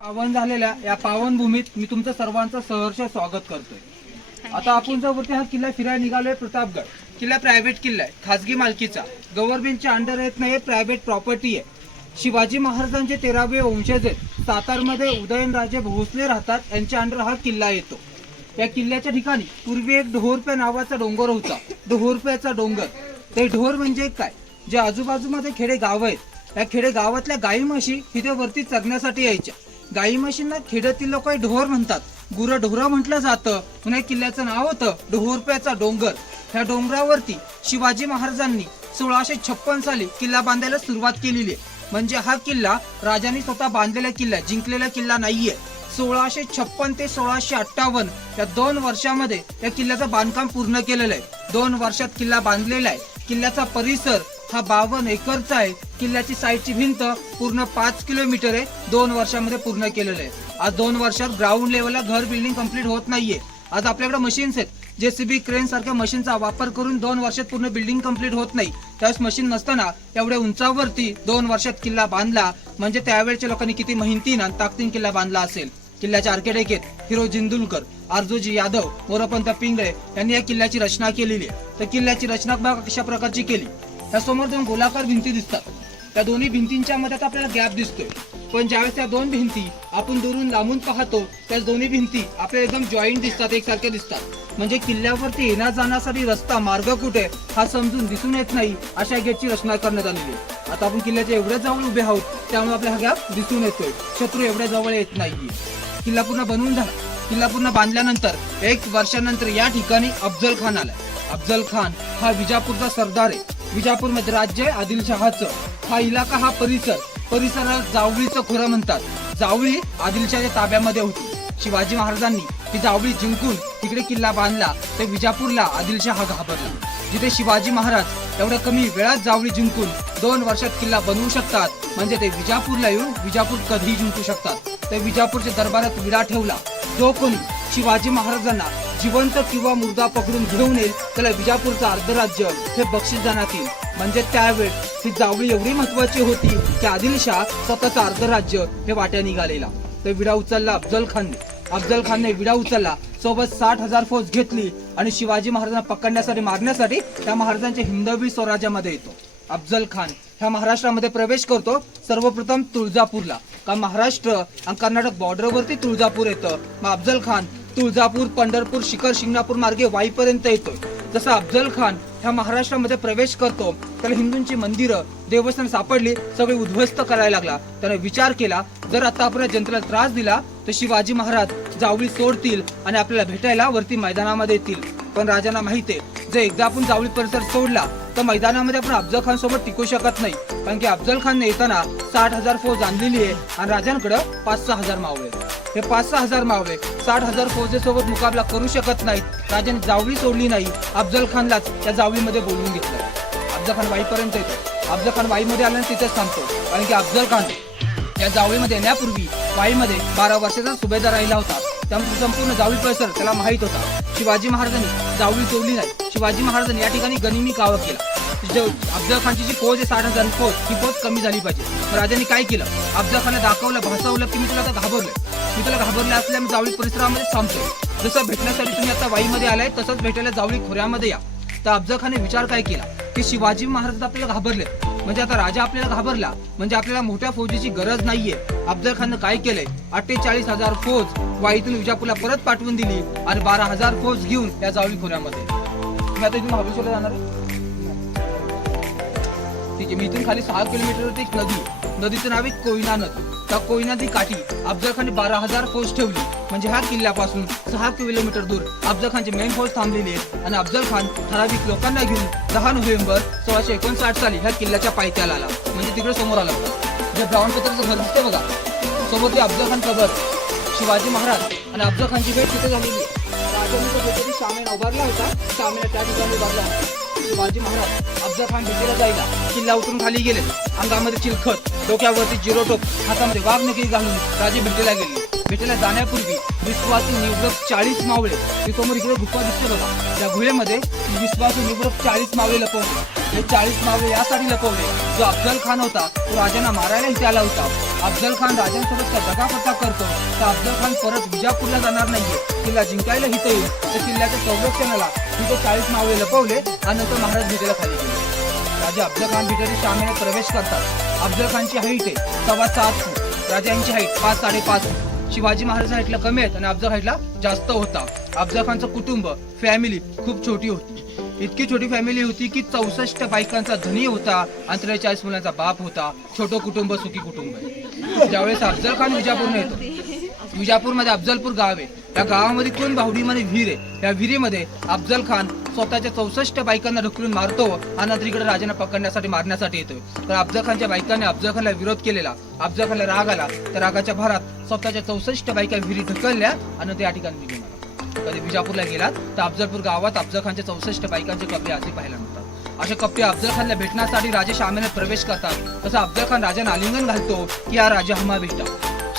पावन झालेल्या या पावनभूमीत मी तुमचं सर्वांचं सहर्ष स्वागत करतोय। आता आपण जो वरती हा किल्ला फिरायला निघालोय प्रतापगड किल्ला प्रायव्हेट किल्ला आहे, खासगी मालकीचा, गव्हर्नमेंटच्या अंडर येत नाही, प्रायव्हेट प्रॉपर्टी आहे। शिवाजी महाराजांचे 13वे वंशज आहेत, सातारमध्ये उदयनराजे भोसले राहतात, यांच्या अंडर हा किल्ला येतो। या किल्ल्याच्या ठिकाणी पूर्वी एक ढोरपे नावाचा डोंगर होता, ढोरपेचा डोंगर। ते ढोर म्हणजे काय, जे आजूबाजूमध्ये खेडे गाव आहेत, या खेडे गावातल्या गाई म्हशी तिथे वरती चरण्यासाठी यायच्या। गाई म्हशींना खेड्यातील लोक ढोर म्हणतात, गुरढोरं म्हटलं जातं, म्हणून किल्ल्याचं नाव होतं ढोरप्याचा डोंगर। ह्या डोंगरावरती शिवाजी महाराजांनी 1656 साली किल्ला बांधायला सुरुवात केलेली आहे। म्हणजे हा किल्ला राजांनी स्वतः बांधलेला किल्ला, जिंकलेला किल्ला नाहीये। 1656 ते 1658 या 2 वर्षामध्ये या किल्ल्याचं बांधकाम पूर्ण केलेलं आहे। 2 वर्षात किल्ला बांधलेला आहे। किल्ल्याचा परिसर हा 52 एकरचा आहे। किल्ल्याची साईडची भिंत पूर्ण 5 किलोमीटर आहे, 2 वर्षामध्ये पूर्ण केलेलं आहे। आज 2 वर्षात ग्राउंड लेवलला घर बिल्डिंग कंप्लीट होत नाहीये। आज आपल्याकडे मशीन्स आहेत, जेसीबी क्रेन सारख्या मशीनचा वापर करून 2 वर्षात पूर्ण बिल्डिंग कंप्लीट होत नाही। त्यावेळेस मशीन नसताना एवढ्या उंचावरती 2 वर्षात किल्ला बांधला, म्हणजे त्यावेळेच्या लोकांनी किती मेहनतीने आणि ताकदीने किल्ला बांधला असेल। किल्ल्याचे आर्किटेक्ट आहेत हिरो जिंदुलकर, आरजोजी यादव, मोरपंत पिंगळे यांनी या किल्ल्याची रचना केलेली आहे। तर किल्ल्याची रचना बघा कशा प्रकारची केली। त्या समोर 2 गोलाकार भिंती दिसतात, त्या दोन्ही भिंतींच्या मध्ये आपल्याला गॅप दिसतोय, पण ज्यावेळेस त्या 2 भिंती आपण दुरून लांबून पाहतो, त्या दोन्ही भिंती आपल्याला एकदम जॉईंट दिसतात, एकसारख्या दिसतात। म्हणजे किल्ल्यावरती येण्या जाण्यासाठी रस्ता मार्ग कुठे हा समजून दिसून येत नाही, अशा गेटची रचना करण्यात आलेली आहे। आता आपण किल्ल्याच्या एवढ्या जवळ उभे आहोत, त्यामुळे आपल्याला हा गॅप दिसून येतोय, शत्रू एवढ्या जवळ येत नाहीये। किल्ला पूर्ण बनवून झाला। किल्ला पूर्ण बांधल्यानंतर 1 वर्षानंतर या ठिकाणी अफजल खान आलाय। अफजल खान हा विजापूरचा सरदार आहे। विजापूर मध्ये राज्य आहे आदिलशहाचं। हा इलाका, हा परिसराला जावळीचं खोरं म्हणतात। जावळी आदिलशहाच्या ताब्यामध्ये होती। शिवाजी महाराजांनी ही जावळी जिंकून तिकडे किल्ला बांधला, तर विजापूरला आदिलशहा घाबरला। जिथे शिवाजी महाराज एवढ्या कमी वेळात जावळी जिंकून 2 वर्षात किल्ला बनवू शकतात, म्हणजे ते विजापूरला येऊन विजापूर कधीही जिंकू शकतात। ते विजापूरच्या दरबारात विडा ठेवला, जो कोणी शिवाजी महाराजांना जिवंत किंवा मुर्दा पकडून घेऊन येईल त्याला विजापूरचं अर्धराज्य हे बक्षीस देण्यात येईल। म्हणजे त्यावेळेस ही जावळी एवढी महत्वाची होती की आदिलशाह स्वतःचं अर्धराज्य हे वाट्या निघालेला। तर विडा उचलला अफजल खानने विडा उचलला, सोबत 60,000 फौज घेतली आणि शिवाजी महाराजांना पकडण्यासाठी, मारण्यासाठी त्या महाराजांच्या हिंदवी स्वराज्यामध्ये येतो। अफजल खान ह्या महाराष्ट्रामध्ये प्रवेश करतो, सर्वप्रथम तुळजापूरला, का महाराष्ट्र आणि कर्नाटक बॉर्डरवरती तुळजापूर येतं। मग अफजल खान तुळजापूर, पंढरपूर, शिखर शिंगणापूर मार्गे वाईपर्यंत येतोय। जसा अफजल खान ह्या महाराष्ट्रामध्ये प्रवेश करतो, त्याला हिंदूंची मंदिरं, देवस्थान सापडली, सगळे उद्ध्वस्त करायला लागला। त्याने विचार केला, जर आता आपण जनतेला त्रास दिला तर शिवाजी महाराज जावळी सोडतील आणि आपल्याला भेटायला वरती मैदानामध्ये येतील। पण राजांना माहिती आहे, जर एकदा आपण जावळी परिसर सोडला तर मैदानामध्ये आपण अफजल खान सोबत टिकू शकत नाही, कारण की अफजल खानने येताना 60,000 फौज आणलेली आहे आणि राजांकडे 5-6 हजार मावळे। हे 5-6 हजार मावळे 60,000 फौजेसोबत मुकाबला करू शकत नाहीत। राजाने जावळी सोडली नाही, अफजल खानलाच त्या जावळीमध्ये बोलवून घेतलं। अफजल खान वाईपर्यंत येतो। अफजल खान वाईमध्ये आल्याने तिथेच थांबतो, कारण की अफजल खान या जावळीमध्ये येण्यापूर्वी वाईमध्ये 12 वर्षाचा सुभेदार राहिला होता, त्यामुळे संपूर्ण जावळी परिसर त्याला माहित होता। शिवाजी महाराजांनी जावळी सोडली नाही। शिवाजी महाराजांनी या ठिकाणी गनिमी कावा केला। अफजल खानची जी फौज आहे 60,000 फौज, ही फौज कमी झाली पाहिजे। राजांनी काय केलं, अफजल खानला दाखवलं, भासवलं की मी तुला आता घाबरलोय, मी तुला घाबरले असल्यामुळे जावळी परिसरामध्ये थांबतोय। जसं भेटण्यासाठी तुम्ही आता वाईमध्ये आलाय, तसंच भेटायला जावळी खोऱ्यामध्ये या। तर अफजल खानने विचार काय केला की शिवाजी महाराज आपल्याला घाबरले, म्हणजे आता राजा आपल्याला घाबरला, म्हणजे आपल्याला मोठ्या फौजीची गरज नाहीये। अफजल खाननं काय केलंय, 48,000 फौज वाईतून विजापूरला परत पाठवून दिली आणि 12,000 फौज घेऊन या जावळी खोऱ्यामध्ये। मी आता इथून महाबळेश्वरला जाणार आहे, ठीक आहे। मी इथून खाली 6 किलोमीटरवरती एक नदी, नदीचं नाव आहे कोयना नदी। त्या कोयना नदी काठी अफजल खानने 12,000 फौज ठेवली, म्हणजे ह्या किल्ल्यापासून 6 किलोमीटर दूर अफजल खानची मेन फौज थांबलेली आहे। आणि अफजल खान ठराविक लोकांना घेऊन 10 नोव्हेंबर 1659 साली ह्या किल्ल्याच्या पायथ्याला आला, म्हणजे तिकडे समोर आला। जे ब्राऊन पत्राचं घर दिसते बघा, समोर ते अफजल खान कबर, शिवाजी महाराज आणि अफजल खानची भेट तिथे झालेली आहे। राजाने शामेन उभारला होता, शामेला त्या ठिकाणी उभारला होता। शिवाजी महाराज अफजल खान भेटीला जायला किल्ला उतरून खाली गेले, अंगामध्ये चिलखत, डोक्यावरती जिरोटोप, हातामध्ये वाघनखी घालून राजे भेटीला गेले। भेटीला जाण्यापूर्वी विश्वासू निवडक 40 मावळे, ते समोर इकडे गुफा दिसते बघा, त्या गुहेमध्ये विश्वासू निवडक 40 मावळे लपवले। हे 40 मावळे यासाठी लपवले, जो अफजल खान होता तो राजांना मारायला इथे आला होता. अफजल खान राजांसोबत दगाफटका करतो तर अफजल खान परत विजापूरला जाणार नाहीये, किल्ला जिंकायला इथे येईल. तर किल्ल्याच्या संरक्षणाला तिथे 40 मावळे लपवले आणि नंतर महाराज भेटीला खाली गेले. राजा अफजल खान भेटीला शामेने प्रवेश करतात. अफजल खानची हाईट आहे 7.25 फूट, राजांची हाईट 5-5.5 फूट. शिवाजी महाराज हाईटला कमी आहेत आणि अफजल हाईटला जास्त होता. अफजल खानचं कुटुंब फॅमिली खूप छोटी होती. इतकी छोटी फॅमिली होती की 64 बायकांचा धनी होता आणि 43 मुलांचा बाप होता. छोटं कुटुंब सुखी कुटुंब आहे. ज्यावेळेस अफजल खान विजापूरला येतो, विजापूरमध्ये अफजलपूर गाव आहे. त्या गावामध्ये कोण बाहुडीमध्ये विहीर आहे. त्या विहिरीमध्ये अफजल खान स्वतःच्या 64 बायकांना ढकलून मारतो आणि नंतर इकडे राजांना पकडण्यासाठी मारण्यासाठी येतोय. तर अफजल खानच्या बायकांनी अफजल खानला विरोध केलेला. अफजल खानला राग आला. त्या रागाच्या भरात स्वतःच्या 64 बायका विहिरी ढकलल्या आणि ते या ठिकाणी निघून आला. कधी विजापूरला गेलात तर अफजलपूर गावात अफजल खानच्या 64 बायकांचे कप्पे आधी पाहायला मिळतात. असे कप्पे अफजल खानला भेटण्यासाठी राजे शामेने प्रवेश करतात. तसं अफजल खान राजांना आलिंगन घालतो की हा राजा हमा बेटा.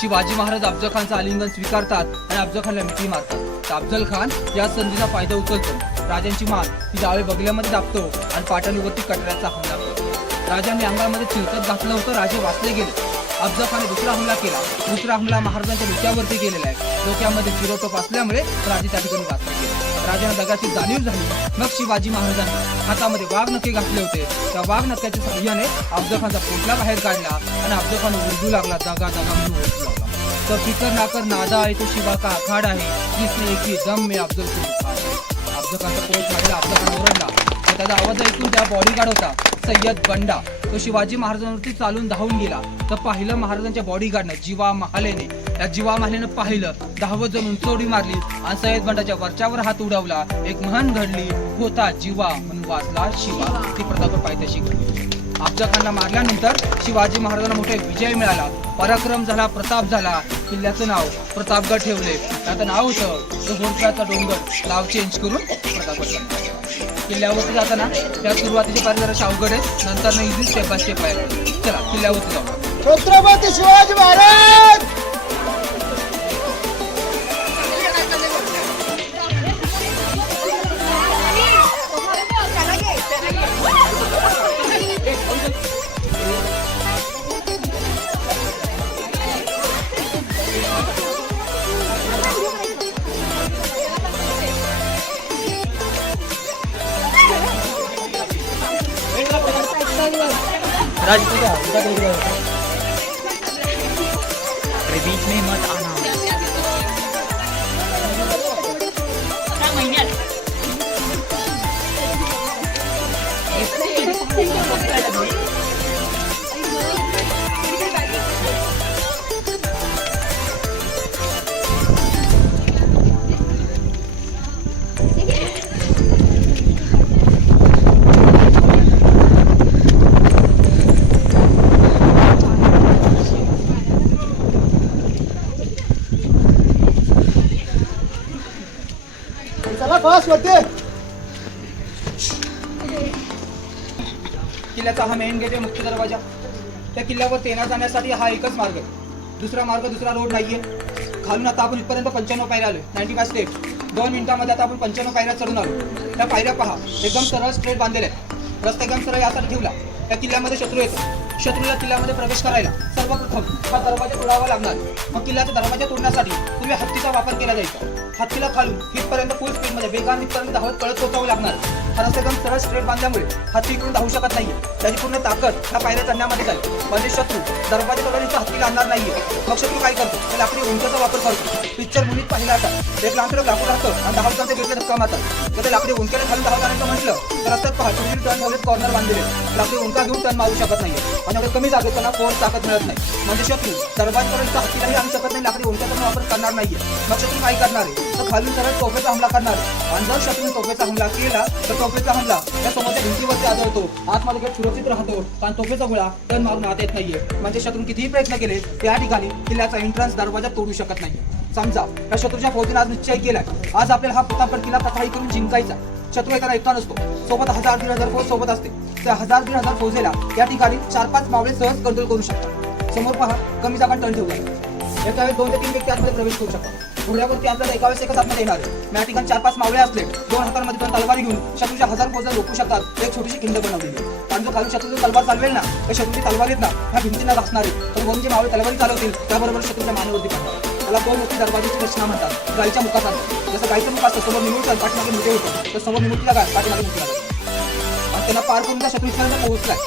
शिवाजी महाराज अफजल खानचं आलिंगन स्वीकारतात आणि अफजल खानला मिठी मारतात. तर अफजल खान या संधीचा फायदा उचलतो. राजांची मान ती जावे बगल्यामध्ये दाबतो आणि पाटणीवरती कटड्याचा हमला करतो. राजांनी अंगामध्ये चिलकत घातलं होतं. राजे वाचले गेले. अफजल खानने दुसरा हमला केला. दुसरा हमला महाराजांच्या डोक्यावरती केलेला आहे. डोक्यामध्ये चिरोटोप असल्यामुळे राजे त्या ठिकाणी वाचले गेले. राजांना दगाची जाणीव झाली. मग शिवाजी महाराजांनी हातामध्ये वाघ नखे घातले होते. त्या वाघ नख्याच्या सहाय्याने अफजल खानचा पोटला बाहेर काढला आणि अफजल खान उरडू लागला, दगा दगा म्हणून ओरडू लागला. तर फिकर नाकर नादा आहे तो शिवा का आखाडा आहे, जिसने एक ही दम में अफजल को उखाड़ा. अफजल खानचा पोट काढला. अफजल खान ओरडला. त्याचा आवाज ऐकून त्या बॉडीगार्ड होता सय्यद बंडा, तो शिवाजी महाराजांवरती चालून धावून गेला. तर पाहिलं महाराजांच्या बॉडीगार्डने जीवा महालेने, त्या जीवा महालेने पाहिलं. 10 जण उंचवडी मारली आणि सय्यद बंडाच्या वरच्यावर हात उडवला. एक म्हण घडली, होता जीवा म्हणून वाचला शिवा. ती प्रतापगड पायथ्याशी घडली. अफजल खानला मारल्यानंतर शिवाजी महाराजांना मोठा विजय मिळाला. पराक्रम झाला, प्रताप झाला. किल्ल्याचं नाव प्रतापगड ठेवले. त्याचं नाव होतं घोरपड्याचा डोंगर. नाव चेंज करून प्रतापगड. किल्ल्यावरती जाताना त्या सुरुवातीचे पायऱ्या जरा अवघड आहेत, नंतर ना इझी स्टेप बाय स्टेप पायऱ्या. चला किल्ल्यावरती जाऊ. छत्रपती शिवाजी महाराज. अरे बीच में मत आना. चला फास्ट वरती. किल्ल्याचा हा मेन गेट आहे, मुख्य दरवाजा. त्या किल्ल्यावर येण्या जाण्यासाठी हा एकच मार्ग आहे. दुसरा रोड नाहीये. खालून आता आपण इथपर्यंत 95 पायऱ्या आलोय. 95 स्टेप. 2 मिनिटांमध्ये आता आपण 95 पायऱ्या चढून आलो. त्या पायऱ्या पहा, एकदम सरळ स्ट्रेट बांधलेल्या आहेत. रस्ता एकदम सरळ यासाठी ठेवला. त्या किल्ल्यामध्ये शत्रू येतो. शत्रूला किल्ल्यामध्ये प्रवेश करायला सर्वप्रथम हा दरवाजा तोडावा लागणार. मग किल्ल्याचा दरवाजा तोडण्यासाठी पूर्वी हत्तीचा वापर केला जायचा. हत्तीला खालून इथपर्यंत फुल स्पीडमध्ये वेगाने इथपर्यंत धावत पळत पोहोचावं लागणार. हा रस्ता एकदम सरळ स्ट्रेट बांधल्यामुळे हत्ती इकडून धावू शकत नाहीये. त्याची पूर्ण ताकद ह्या पायऱ्या चढण्यामध्ये झाली. म्हणजे शत्रू दरवाजा तोडण्याचा हत्तीला आणणार नाहीये. मग शत्रू काय करतो, तर लाकडी उंचाचा वापर करतो. पिक्चर मुलीत पाहिला आता एक लाकडं लाकूड राहतं आणि 10 जणांचे गेटला धक्का मारतात. तर ते लाकडी उंक्याला खालून धावताना म्हटलं तर रस्त्यात पहा टर्न ठेवलेत, कॉर्नर बांधलेले. लाकडी उंका घेऊन टर्न मारू शकत नाहीये. आणि एवढे कमी जागेत त्यांना फोर्स ताकद मिळत नाही. म्हणजे शत्रू दरवाजापर्यंत हत्तीलाही आणू शकत नाही. लाकडी उंक्याचा वापर करणार नाहीये. मग शत्रू काय करणार आहे, तर खालून सरळ तोफेचा हमला करणार आहे. आणि जर शत्रूने तोफेचा हमला केला तर तोफेचा हमला त्या समोरच्या भिंतीवरती आदळतो. आतमध्ये गेट सुरक्षित राहतो, कारण तोफेचा गोळा टर्न मारून आत येत नाहीये. म्हणजे शत्रू कितीही प्रयत्न केले त्या ठिकाणी किल्ल्याचा एंट्रन्स दरवाजा तोडू शकत नाही. समजा त्या शत्रूच्या फौजीने आज निश्चय केलाय, आज आपल्याला हा प्रतापगड किल्ला प्रथाही करून जिंकायचा. शत्रू एखादा एकटा नसतो, सोबत 1000-1500 फौज सोबत असते. त्या 1000-1500 फौजेला या ठिकाणी 4-5 मावळे सहज कंट्रोल करू शकतात. समोर पहा, कमी जागा टर्न ठेवला. एका वेळी 2 ते 3 व्यक्ती आतमध्ये प्रवेश करू शकतात. घोड्यावरती आपल्याला एका वेळेस एकच आतमध्ये येणार आहे. या ठिकाणी 4-5 मावळे असले, 2 हातांमध्ये 2 तलवारी घेऊन शत्रूच्या 1000 फौजा रोखू शकतात. एक छोटीशी खिंड बनवलेली आहे. आणि जो खाली शत्रू तलवार चालवेल ना, त्या शत्रूची तलवारीत ना ह्या भिंतीला घासणार आहे. तर वरून जे मावळे तलवारी चालवतील त्याबरोबर शत्रूच्या मानेवरती पडणार. त्याला 2 मोठी दरवाजाची रचना म्हणतात. गायीच्या मुखासारखं. जसं गायीचं मुख असतं समोर निमुळतं पाठीमागे मोठे होतं, तर समोर निमुळतीला गाय पाठीमागे मोठी लागते. आणि त्यांना पार करून त्या शत्रू इथपर्यंत पोहोचलाय.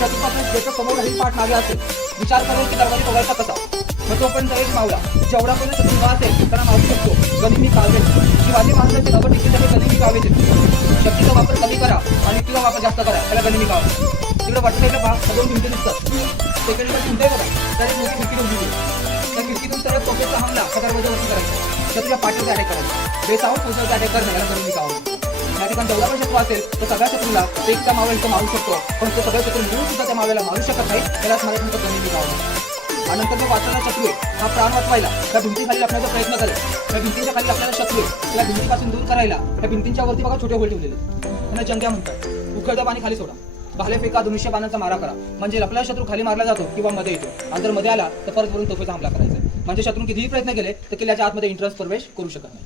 शत्रूपासून ज्याचं समोर राहील पाठ मागे असेल, विचार करून की दरवाजा तोडायचा कसा. मग तोपर्यंत एक मावळा जेवढा कोणी शत्रू उभा असेल त्यांना मारू शकतो. गनिमी काव्य शिवाजी महाराजांचे नवं टिकीसाठी गनिमी काव्य शक्तीचा वापर कमी करा आणि युक्तीचा वापर जास्त करा, त्याला गनिमी काव्य. तिकडे वाटतं का 2 भिंती दिसतात. सेकंडला चिंता बघा, त्याने मोठी खिडकी ठेवली. त्या खिडकीतून सरळ तोफेचा हमला हा दरवाजावरती करायचा. शत्रूच्या पाठीचा अटॅक करायचा. बेसावून पोहोचवचा अटॅक करणं याला गनिमी काव्य. या ठिकाणी जेवढा पण शत्रू असेल तर सगळ्या शत्रूला एकटा मावळ इथं मारू शकतो, पण तो सगळ्या शत्रू मिळून सुद्धा त्या मावळ्याला मारू शकत नाही. त्यालाच मराठीचं गनिमी काव्य. आणि नंतर जो वाचणारा शत्रू आहे हा प्राण वाचवायला त्या भिंतीखाली आपल्याला प्रयत्न करेल. त्या भिंतीच्या खाली आपल्याला शत्रू आहे त्या भिंतीपासून दूर करायला त्या भिंतींच्या वरती बघा छोटे होल ठेवलेले, त्यांना जंग्या म्हणतात. उखळतं पाणी खाली सोडा, भाले फेका, धनुष्य बाणांचा मारा करा. म्हणजे आपला शत्रू खाली मारला जातो किंवा मध्ये येतो. आणि जर मध्ये आला तर परत वरून तोफेचा हमला करायचा. म्हणजे शत्रू कितीही प्रयत्न केले तर किल्ल्याच्या आतमध्ये इंटरेस्ट प्रवेश करू शकत नाही.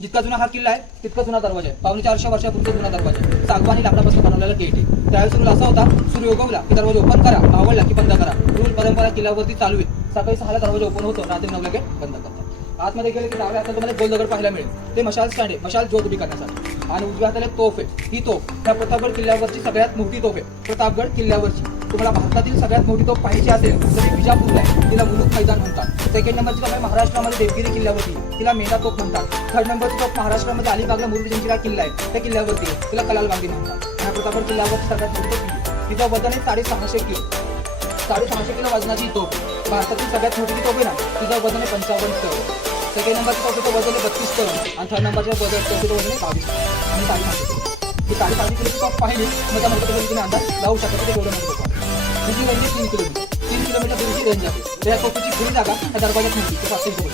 जितका जुना हा किल्ला आहे तितका जुना दरवाजा आहे. 450 वर्षापूर्वी जुना दरवाजा आहे. सागवानी लाकडापासून बनवलेला गेट आहे. त्यावेळेस रूल असा होता, सूर्य उगवला की दरवाजा ओपन करा, मावळला की बंद करा. रूल परंपरा किल्ल्यावरती चालू आहे. सकाळी 6ला दरवाजा ओपन होतो, रात्री 9ला गेट बंद करतात. आतमध्ये गेले की डाव्या हातात तुम्हाला गोल दगड पाहायला मिळेल. ते मशाल स्टँड आहे, मशाल ज्योत उभी करण्यासाठी. आणि उजव्या हाताला एक तोफ आहे. ही तोफ त्या प्रतापगड किल्ल्यावरची सगळ्यात मोठी तोफ आहे. प्रतापगड किल्ल्यावरची तुम्हाला भारतातील सगळ्यात मोठी तोफ पाहायची असेल तर ती विजापूरला आहे. तिला मुलुक मैदान म्हणतात. सेकंड नंबरची तोफ आहे महाराष्ट्रामध्ये देवगिरी किल्ल्यावरती, तिला मेधा तोफ म्हणतात. थर्ड नंबरची तोफ महाराष्ट्रामध्ये अलिबागला मुरुड जंजिरा किल्ला आहे त्या किल्ल्यावरती, तिला कलाल बांधी म्हणतात. आणि प्रतापगड किल्ल्यावरची सगळ्यात मोठी तोफ तिचं वजन आहे 650 किलो. 650 किलो वजनाची तोफ. भारतातील सगळ्यात मोठी तोफ आहे ना, तिचं वजन आहे 55 टन. सेकंड नंबरच्या तोफीचं वजन आहे 32 टन. आणि थर्ड नंबरच्या तोफीचं वजन आहे 22 टन आणि 5.5 ही 5.5 किलोची तोफ पाहिली मग त्या मोठ्या तोफीने अंदाज लावू शकतो ते एवढं मोठं तोफ आहे. तिची रेंज आहे 3 किलोमीटर. 3 किलोमीटर दूरची रेंज आहे. तर या तोफीची खुली जागा त्या दरवाजात नव्हती, ते 700 होती.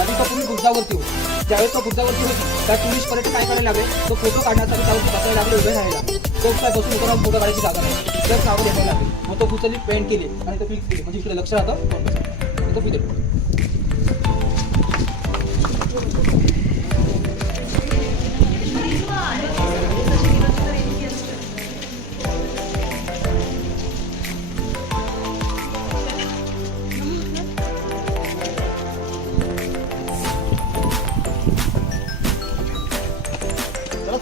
आधी तो पूर्ण बुर्जावरती होती. ज्यावेळेस तो बुर्जावरती होती त्या टुरिस्ट पर्यटक काय करायला लागले, तो फोटो काढण्यासाठी त्यावरती बसायला लागले, उभे राहायला लागले. तो काय बसून उभं राहून फोटो काढायची जागा नाही, तर सावध यायला लागले. मग तो उचलली, पेंट केली आणि तो फिक्स केली. म्हणजे इकडे लक्ष राहतं तो फिक्स.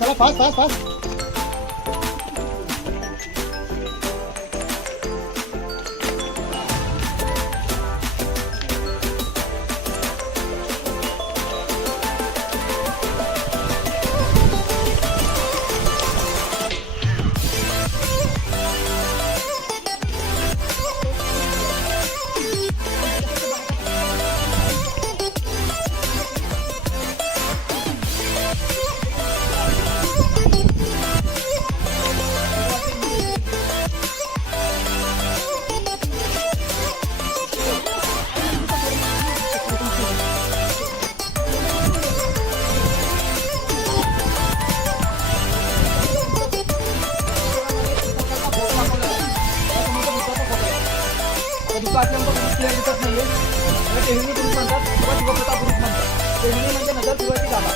चला फास्ट फास्ट फास्ट. क्लिअर दिसत नाहीये. टेहळणी पुरुष म्हणतात किंवा शिवप्रताप पुरुष म्हणतात. टेहळणी म्हणजे नजर ठेवायची जागा.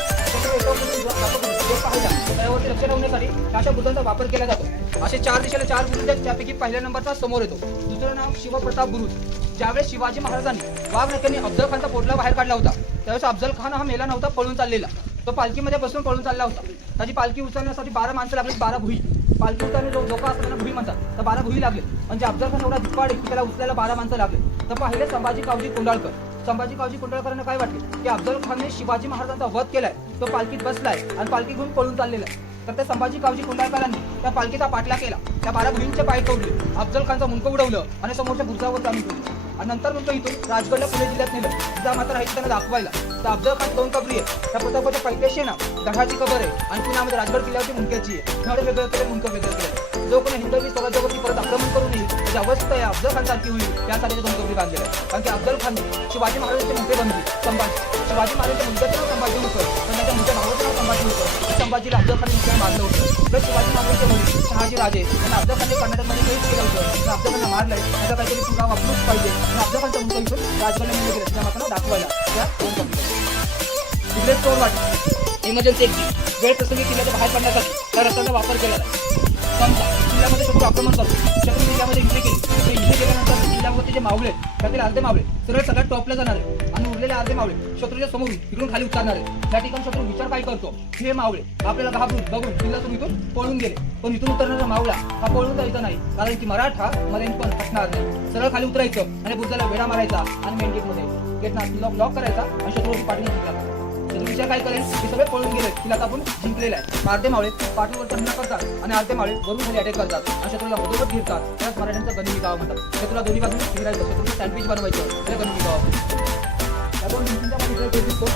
पाहिला त्यावरती लक्ष ठेवण्यासाठी अशा बुद्धांचा वापर केला जातो. असे 4 दिशेला 4 बुरुज आहेत, त्यापैकी पहिल्या नंबरचा समोर येतो. दुसरं नाव शिवप्रताप बुरुज. ज्यावेळेस शिवाजी महाराजांनी वाघनखांनी अफजल खानचा पोटला बाहेर काढला होता त्यावेळेस अफजल खान हा मेला नव्हता, पळून चाललेला. तो पालखीमध्ये बसून पळून चालला होता. त्याची पालखी उचलण्यासाठी 12 माणसं लागली, 12 भुई. पालखी उचलणे जो लोक असतात त्यांना भुई म्हणतात. तर 12 भुई लागले. म्हणजे अफजल खान एवढा धिप्पाड आहे की त्याला उचलायला 12 माणसं लागले. तर पाहिले संभाजी कावजी कोंडाळकर. संभाजी कावजी कोंडाळकरांना काय वाटले की अफजल खानने शिवाजी महाराजांचा वध केलाय, तो पालखीत बसलाय आणि पालखी घेऊन पळून चाललेला आहे. तर त्या संभाजी कावजी कोंडाळकरांनी त्या पालखीचा पाठला केला. त्या 12 भुईंचे पाय तोडले, अफजल खानचं मुंडकं उडवलं आणि समोरच्या बुरजावर जाऊन ठेवलं. आणि नंतर म्हणतो इथून राजगडला पुणे जिल्ह्यात नेलं, जिजा मात्र आहे त्यांना दाखवायला. तर अफजल खान 2 कबरी आहे. त्या प्रतापाच्या पैठ्याशी आहे ना गडाची कबर आहे आणि पुण्यामध्ये राजगड किल्ल्यावरची मुंडक्याची आहे. धड वेगळं केलं, मुंडकं वेगळं केलं. जो कोणी हिंदवी स्वराज्यावरती परत आक्रमण करू नये त्याची अवस्था या अफजल खान सारखी होईल यासाठी 2 कबरी बांधलेल्या आहेत. कारण की अफजल खान शिवाजी महाराजांचे मुंडे बंधू संभाजी. शिवाजी महाराजांच्या मुंडक्याचं नाव संभाजी होतं, पण त्याच्या मुंडक्या भावाचं नाव संभाजी होतं. संभाजीला अफजल खान मुंडक्याने मारलं होतं. तर शिवाजी महाराजांचे मुली शहाजी राजे त्यांना अफजल खानने कर्नाटकमध्ये कैद केलं होतं. अफजल खानला मारलंय, त्याचा काहीतरी तुला वापरूच पाहिजे. अफजल खानचं मुंडकं इथून राजगडला नेलं गेलं, त्या मात्र दाखवायला त्या 2 कबरी. तिकडे स्टोर वाट इमर्जन्सी एक्झिट वेळ प्रसंगी किल्ल्याच्या बाहेर पडण्यासाठी त्या रस्त्याचा वापर केला आहे. समजा किल्ल्यामध्ये शत्रू आक्रमण करतो, शत्रू किल्ल्यामध्ये एंट्री केली तर एंट्री केल्यानंतर किल्ल्यावरती जे मावळे त्यातील अर्धे मावळे सरळ सगळ्यात टॉपला जाणार आहे आणि उरलेले अर्धे मावळे शत्रूच्या समोरून इकडून खाली उतरणार आहे. त्या ठिकाणी शत्रू विचार काय करतो, हे मावळे आपल्याला घाबरून बघून किल्ल्यातून इथून पळून गेले, पण इथून उतरणारा मावळा हा पळून जायचा नाही, कारण की मराठा मरेन पण हटणार नाही. सरळ खाली उतरायचं आणि बुजाला वेढा मारायचा आणि मेन गेटमध्ये गेट लॉक करायचा आणि शत्रूची पाठीने जिंकला. विचार काय करेल की सगळे पळून गेले, तिला आपण जिंकलेला आहे. अर्धे मावळे पाठीवर हल्ला करतात आणि अर्धे मावळे वरून खाली अटॅक करतात आणि शत्रूला मधोमध घेतात. त्याच मराठ्यांचा गनिमी गाव म्हणतात. शत्रूला दोन्ही बाजून फिरायचं, शत्रूला सँडविच बनवायचं, हे गनिमी गाव. त्या दोन भिंतींच्या मध्ये इकडे दिसतो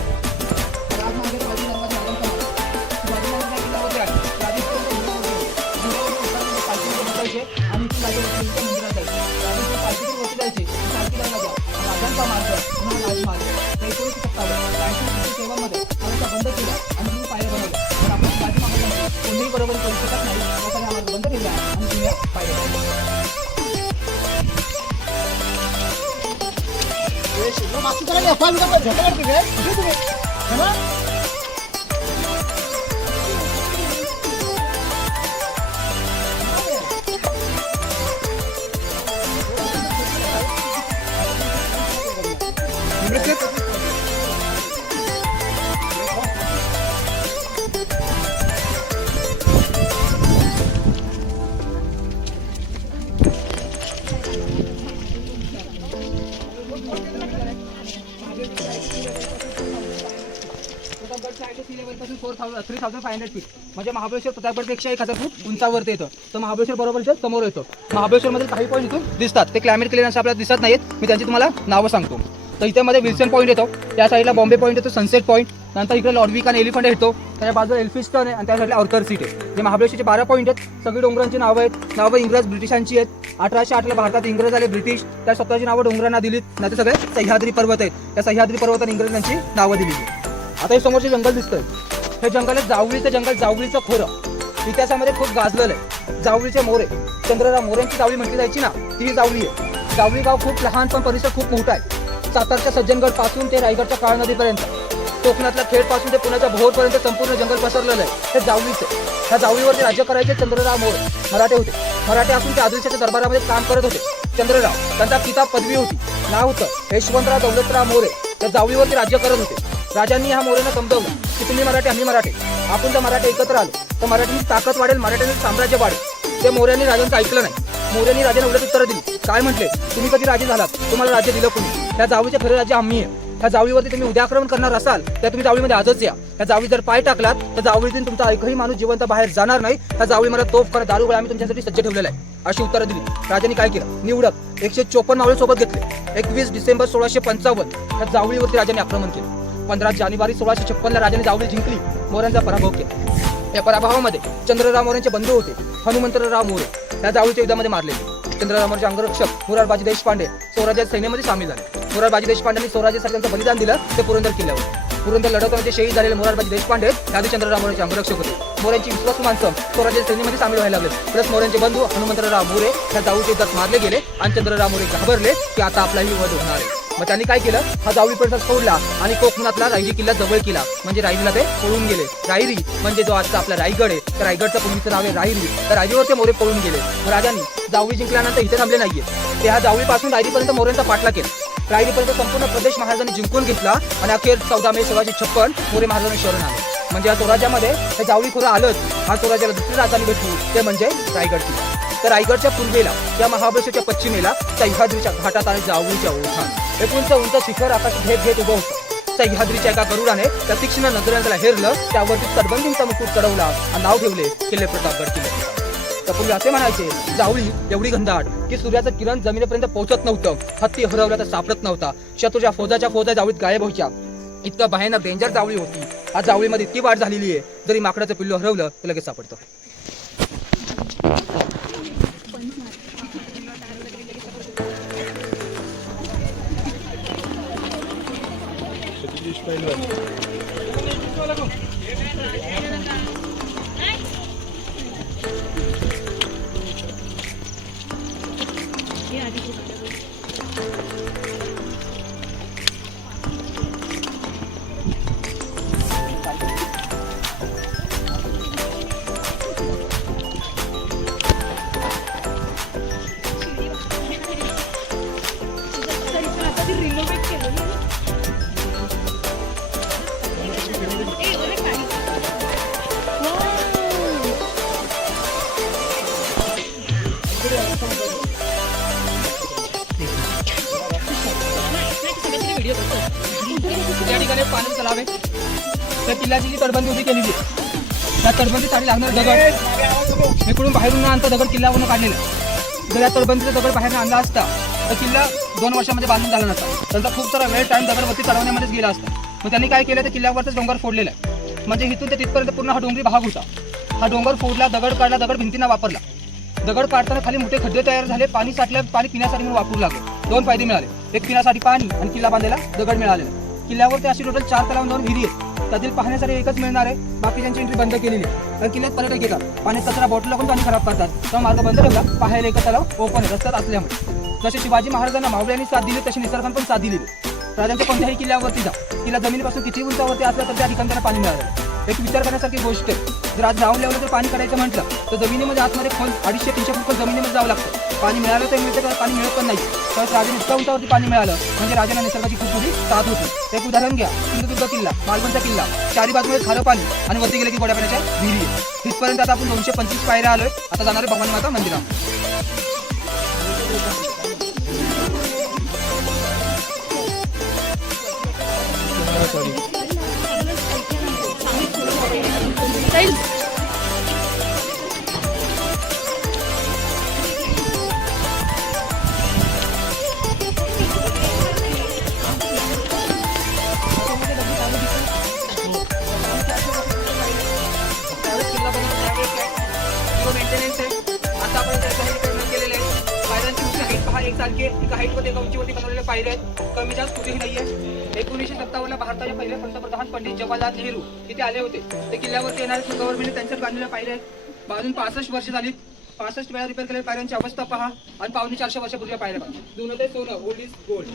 राजमार्गे पाहिजे दरवाजे बाजूला किल्ल्यावरती आहे आणि इथून राजमार्गाच्या मंदिरात जायचे, पालखीतून वरती जायचे, पालखी दरवाजा, राजांचा मार्ग, राजमार्ग, 1957 मध्ये बंद केला आणि तुम्ही पायऱ्या बनवल्या. पण आपण शिवाजी महाराजांची कोणीही बरोबर करू शकत नाही, लोकांनी आम्हाला बंद केला आणि तुम्ही पायऱ्या बनवल्या. मागची जरा एफआय झोपा काढते काय कुठे तुम्ही है ना? प्रतापगड 3500 फीट म्हणजे महाबळेश्वर प्रतापगडपेक्षा 1000 फूट उंचावरती येतं. तर महाबळेश्वर बरोबरच्या समोर येतं. महाबळेश्वरमधील काही पॉईंट इथून दिसतात, ते क्लायमेट क्लिअरन्स आपल्याला दिसत नाहीत, मी त्यांची तुम्हाला नावं सांगतो. तर इथे मध्ये विल्सन पॉईंट येतो, त्या साईडला बॉम्बे पॉईंट येतो, सनसेट पॉईंट, नंतर इकडे लॉर्डविक आणि एलिफंट येतो, त्याच्या बाजूला एल्फिस्टन आहे आणि त्या साईडला ऑर्थर सीट आहे. जे महाबळेश्वरचे 12 पॉईंट आहेत. सगळी डोंगरांची नावं आहेत, नावं इंग्रज ब्रिटिशांची आहेत. 1808 ला भारतात इंग्रज आले ब्रिटिश, त्या स्वतःची नावं डोंगरांना दिलीत, नाही सगळे सह्याद्री पर्वत आहेत, त्या सह्याद्री पर्वताने इंग्रजांची नावं दिली. आता हे समोरचे जंगल दिसतंय, हे जंगल आहे जावळीचं जंगल, जावळीचं खोरं. इतिहासामध्ये खूप गाजलेलं आहे. जावळीचे मोरे, चंद्रराव मोरेंची जावळी म्हटली जायची ना, ती जावळी आहे. जावळी गाव खूप लहान पण परिसर खूप मोठा आहे. सातारच्या सज्जनगड पासून ते रायगडच्या काळ नदीपर्यंत, कोकणातल्या खेड पासून ते पुण्याच्या भोरपर्यंत संपूर्ण जंगल पसरलेलं आहे. हे जावळीचे. ह्या जावळीवरती राज्य करायचे चंद्रराव मोरे. मराठे होते, मराठे असून ते आदिलशाच्या दरबारामध्ये काम करत होते. चंद्रराव, त्यांचा पिता पदवी होती, नाव होतं यशवंतराव दौलतराव मोरे. त्या जावळीवरती राज्य करत होते. राजांनी ह्या मोरेनं समजवलं की तुम्ही मराठे आम्ही मराठे, आपण जर मराठे एकत्र आलो तर मराठ्यांची ताकद वाढेल, मराठ्यांचं साम्राज्य वाढेल. ते मोऱ्यांनी राजांचं ऐकलं नाही. मोऱ्यांनी राजाने उलट उत्तरं दिली. काय म्हटले, तुम्ही कधी राजे झालात, तुम्हाला राज्य दिलं कोणी, त्या जावळीचे खरे राज्य आम्ही आहे. त्या जावळीवरती तुम्ही उद्या आक्रमण करणार असाल तर तुम्ही जावळीमध्ये आजच या. त्या जावळी जर पाय टाकलात तर जावळीतून तुमचा एकही माणूस जिवंत बाहेर जाणार नाही. त्या जावळी मला तोफ करा, दारू आम्ही तुमच्यासाठी सज्ज ठेवलेला आहे, अशी उत्तरं दिली. राजांनी काय केलं, निवडक 154 मावळे सोबत घेतले. 21 डिसेंबर 1655 त्या जावळीवरती राजाने आक्रमण केलं. 15 जानेवारी 1656 ला राजाने जावळी जिंकली, मोऱ्यांचा पराभव केला. या पराभवामध्ये चंद्रराव मोरेंचे बंधू होते हनुमंतराव मोरे, त्या जावळीच्या युद्धामध्ये मारले. चंद्रराव मोरेंचे अंगरक्षक मोरारबाजी देशपांडे स्वराज्याच्या सैन्यामध्ये सामील झाले. मोरारबाजी देशपांडेंनी स्वराज्यासाठी त्यांचं बलिदान दिलं, ते पुरंदर किल्ल्यावर. पुरंदर लढवताना शहीद झालेले मोरारबाजी देशपांडे आधी चंद्रराव मोरेंचे अंगरक्षक होते. मोऱ्यांची विश्वासू माणसं स्वराज्याच्या सैन्यामध्ये सामील व्हायला लागले. प्लस मोऱ्यांचे बंधू हनुमंतराव मोरे त्या जावळीच्या युद्धात मारले गेले आणि चंद्रराव मोरे घाबरले की आता आपलाही वध होणार आहे. मग त्यांनी काय केलं, हा जावळी परिसर सोडला आणि कोकणातला रायरी किल्ला जवळ केला, म्हणजे रायरीला ते पळून गेले. रायरी म्हणजे जो आजचा आपला रायगड आहे, तर रायगडचं पूर्वीचं नाव आहे रायरी, तर रायरीवर ते मोरे पळून गेले. मग राजांनी जावळी जिंकल्यानंतर इथे थांबले नाहीये, ते ह्या जावळीपासून रायरीपर्यंत मोऱ्यांचा पाठला केला. रायरीपर्यंत संपूर्ण प्रदेश महाराजांनी जिंकून घेतला आणि अखेर 14 मे 1656 मोरे महाराजांनी शरण आले. म्हणजे या स्वराज्यामध्ये हे जावळी खोरं आलंच. हा स्वराज्याला दुसरी राजधानी भेटली, ते म्हणजे रायगड किल्ला. तर रायगडच्या पूर्वेला या महाबळेश्वरच्या पश्चिमेला सह्याद्रीच्या घाटात आणि जावळीच्या ओठात एक उंच शिखर आकाश घेत घेत उभं होतं. सह्याद्रीच्या एका गरुडाने त्या तीक्ष्ण नजरांना हेरलं, त्यावरती तटबंदींचा मुकुट चढवला आणि नाव ठेवले किल्ले प्रतापगड किल्ले. त्यापूर्वी असे म्हणायचे, जावळी एवढी घनदाट की सूर्याचं किरण जमिनीपर्यंत पोहोचत नव्हतं, हत्ती हरवला तर सापडत नव्हता, शत्रूच्या फौजा जावळीत गायब व्हायच्या, इतकं भयानक डेंजर जावळी होती. आज जावळीमध्ये इतकी वाढ झालेली आहे, जरी माकडाचं पिल्लू हरवलं तर लगेच सापडतं. त्या ठिकाणी पाणी तलाव आहे. त्या किल्ल्याची जी तटबंदी उभी केलेली आहे त्या तटबंदीसाठी लागणार दगड इकडून बाहेरून आणता दगड किल्ल्यावरून काढलेला आहे. जर या तटबंदीचा दगड बाहेर आणला असता तर किल्ला 2 वर्षामध्ये बांधून झाला नसता. त्यांचा खूप सारा वेळ टाइम दगडवरती चढवण्यामध्येच गेला असता. मग त्यांनी काय केलं तर किल्ल्यावरच डोंगर फोडलेला आहे. म्हणजे इथून ते तिथपर्यंत पूर्ण हा डोंगरी भाग होता. हा डोंगर फोडला, दगड काढला, दगड भिंतींना वापरला. दगड काढताना खाली मोठे खड्डे तयार झाले, पाणी साठलं, पाणी पिण्यासाठी म्हणून वापरू लागले. 2 फायदे मिळाले. एक पिण्यासाठी पाणी आणि किल्ला बांधायला दगड मिळालेला. किल्ल्यावरती अशी टोटल 4 तलाव 2 विहिरी आहेत. त्यातील पाहण्यासाठी एकच मिळणार आहे, बाकीच्यांची एंट्री बंद केलेली आहे. कारण किल्ल्यात पर्यटक येतात, पाण्यात कचरा बॉटल पण पाणी खराब करतात. तर मार्ग बंद ठेवला, पाहायला एकच तलाव ओपन आहे रस्त्यात असल्यामुळे. जसे शिवाजी महाराजांना मावळ्यांनी साथ दिली तशी निसर्गाने पण साथ दिली. राजांच्या कोणत्याही किल्ल्यावरती जा, किल्ला जमिनीपासून किती उंचावरती असला तर त्या ठिकाणी त्यांना पाणी मिळालं. एक विचार करण्यासारखी गोष्ट आहे. जर आज ग्राउंड लेवलला जर पाणी काढायचं म्हटलं तर जमिनीमध्ये आतमध्ये खोल 250-300 फूट जमिनीमध्ये जावं लागतं. पाणी मिळालं तर मिळतं, पाणी मिळत पण नाही. तर राजाने इतक्या उंचावरती पाणी मिळालं म्हणजे राजांना निसर्गाची खूप मोठी साथ होती. एक उदाहरण घ्या, सिंधुदुर्ग किल्ला, मालवणचा किल्ला, 4 बाजूने खारं पाणी आणि वरती गेले की गोड्या पाण्याच्या विहिरी आहे. तिथपर्यंत आता आपण 225 पायऱ्या आलोय. आता जाणार आहे भवानी माता मंदिरात. मेंटेनन्स आहे. आता आपण डेव्हलपमेंट केलेलं आहे. पायऱ्यांची उंची हाईट पहा एकसारखी आहे. एका हाईटमध्ये एका उंचीवरती बनवलेले पायऱ्या आहेत. कमी जास्त कुठेही नाहीये. 1957ला भारताचे पहिले पंतप्रधान पंडित जवाहरलाल नेहरू इथे आले होते. ते किल्ल्यावरती येणारे गव्हर्नमेंटने त्यांच्यात बांधलेल्या पायऱ्या आहेत. बांधून 65 वर्ष झाली. 65 वेळा रिपेअर केलेल्या पायऱ्यांची अवस्था पहा आणि 450 वर्षापूर्वी पायऱ्या पहा. दोन ते सोनं, गोल्ड इज गोल्ड.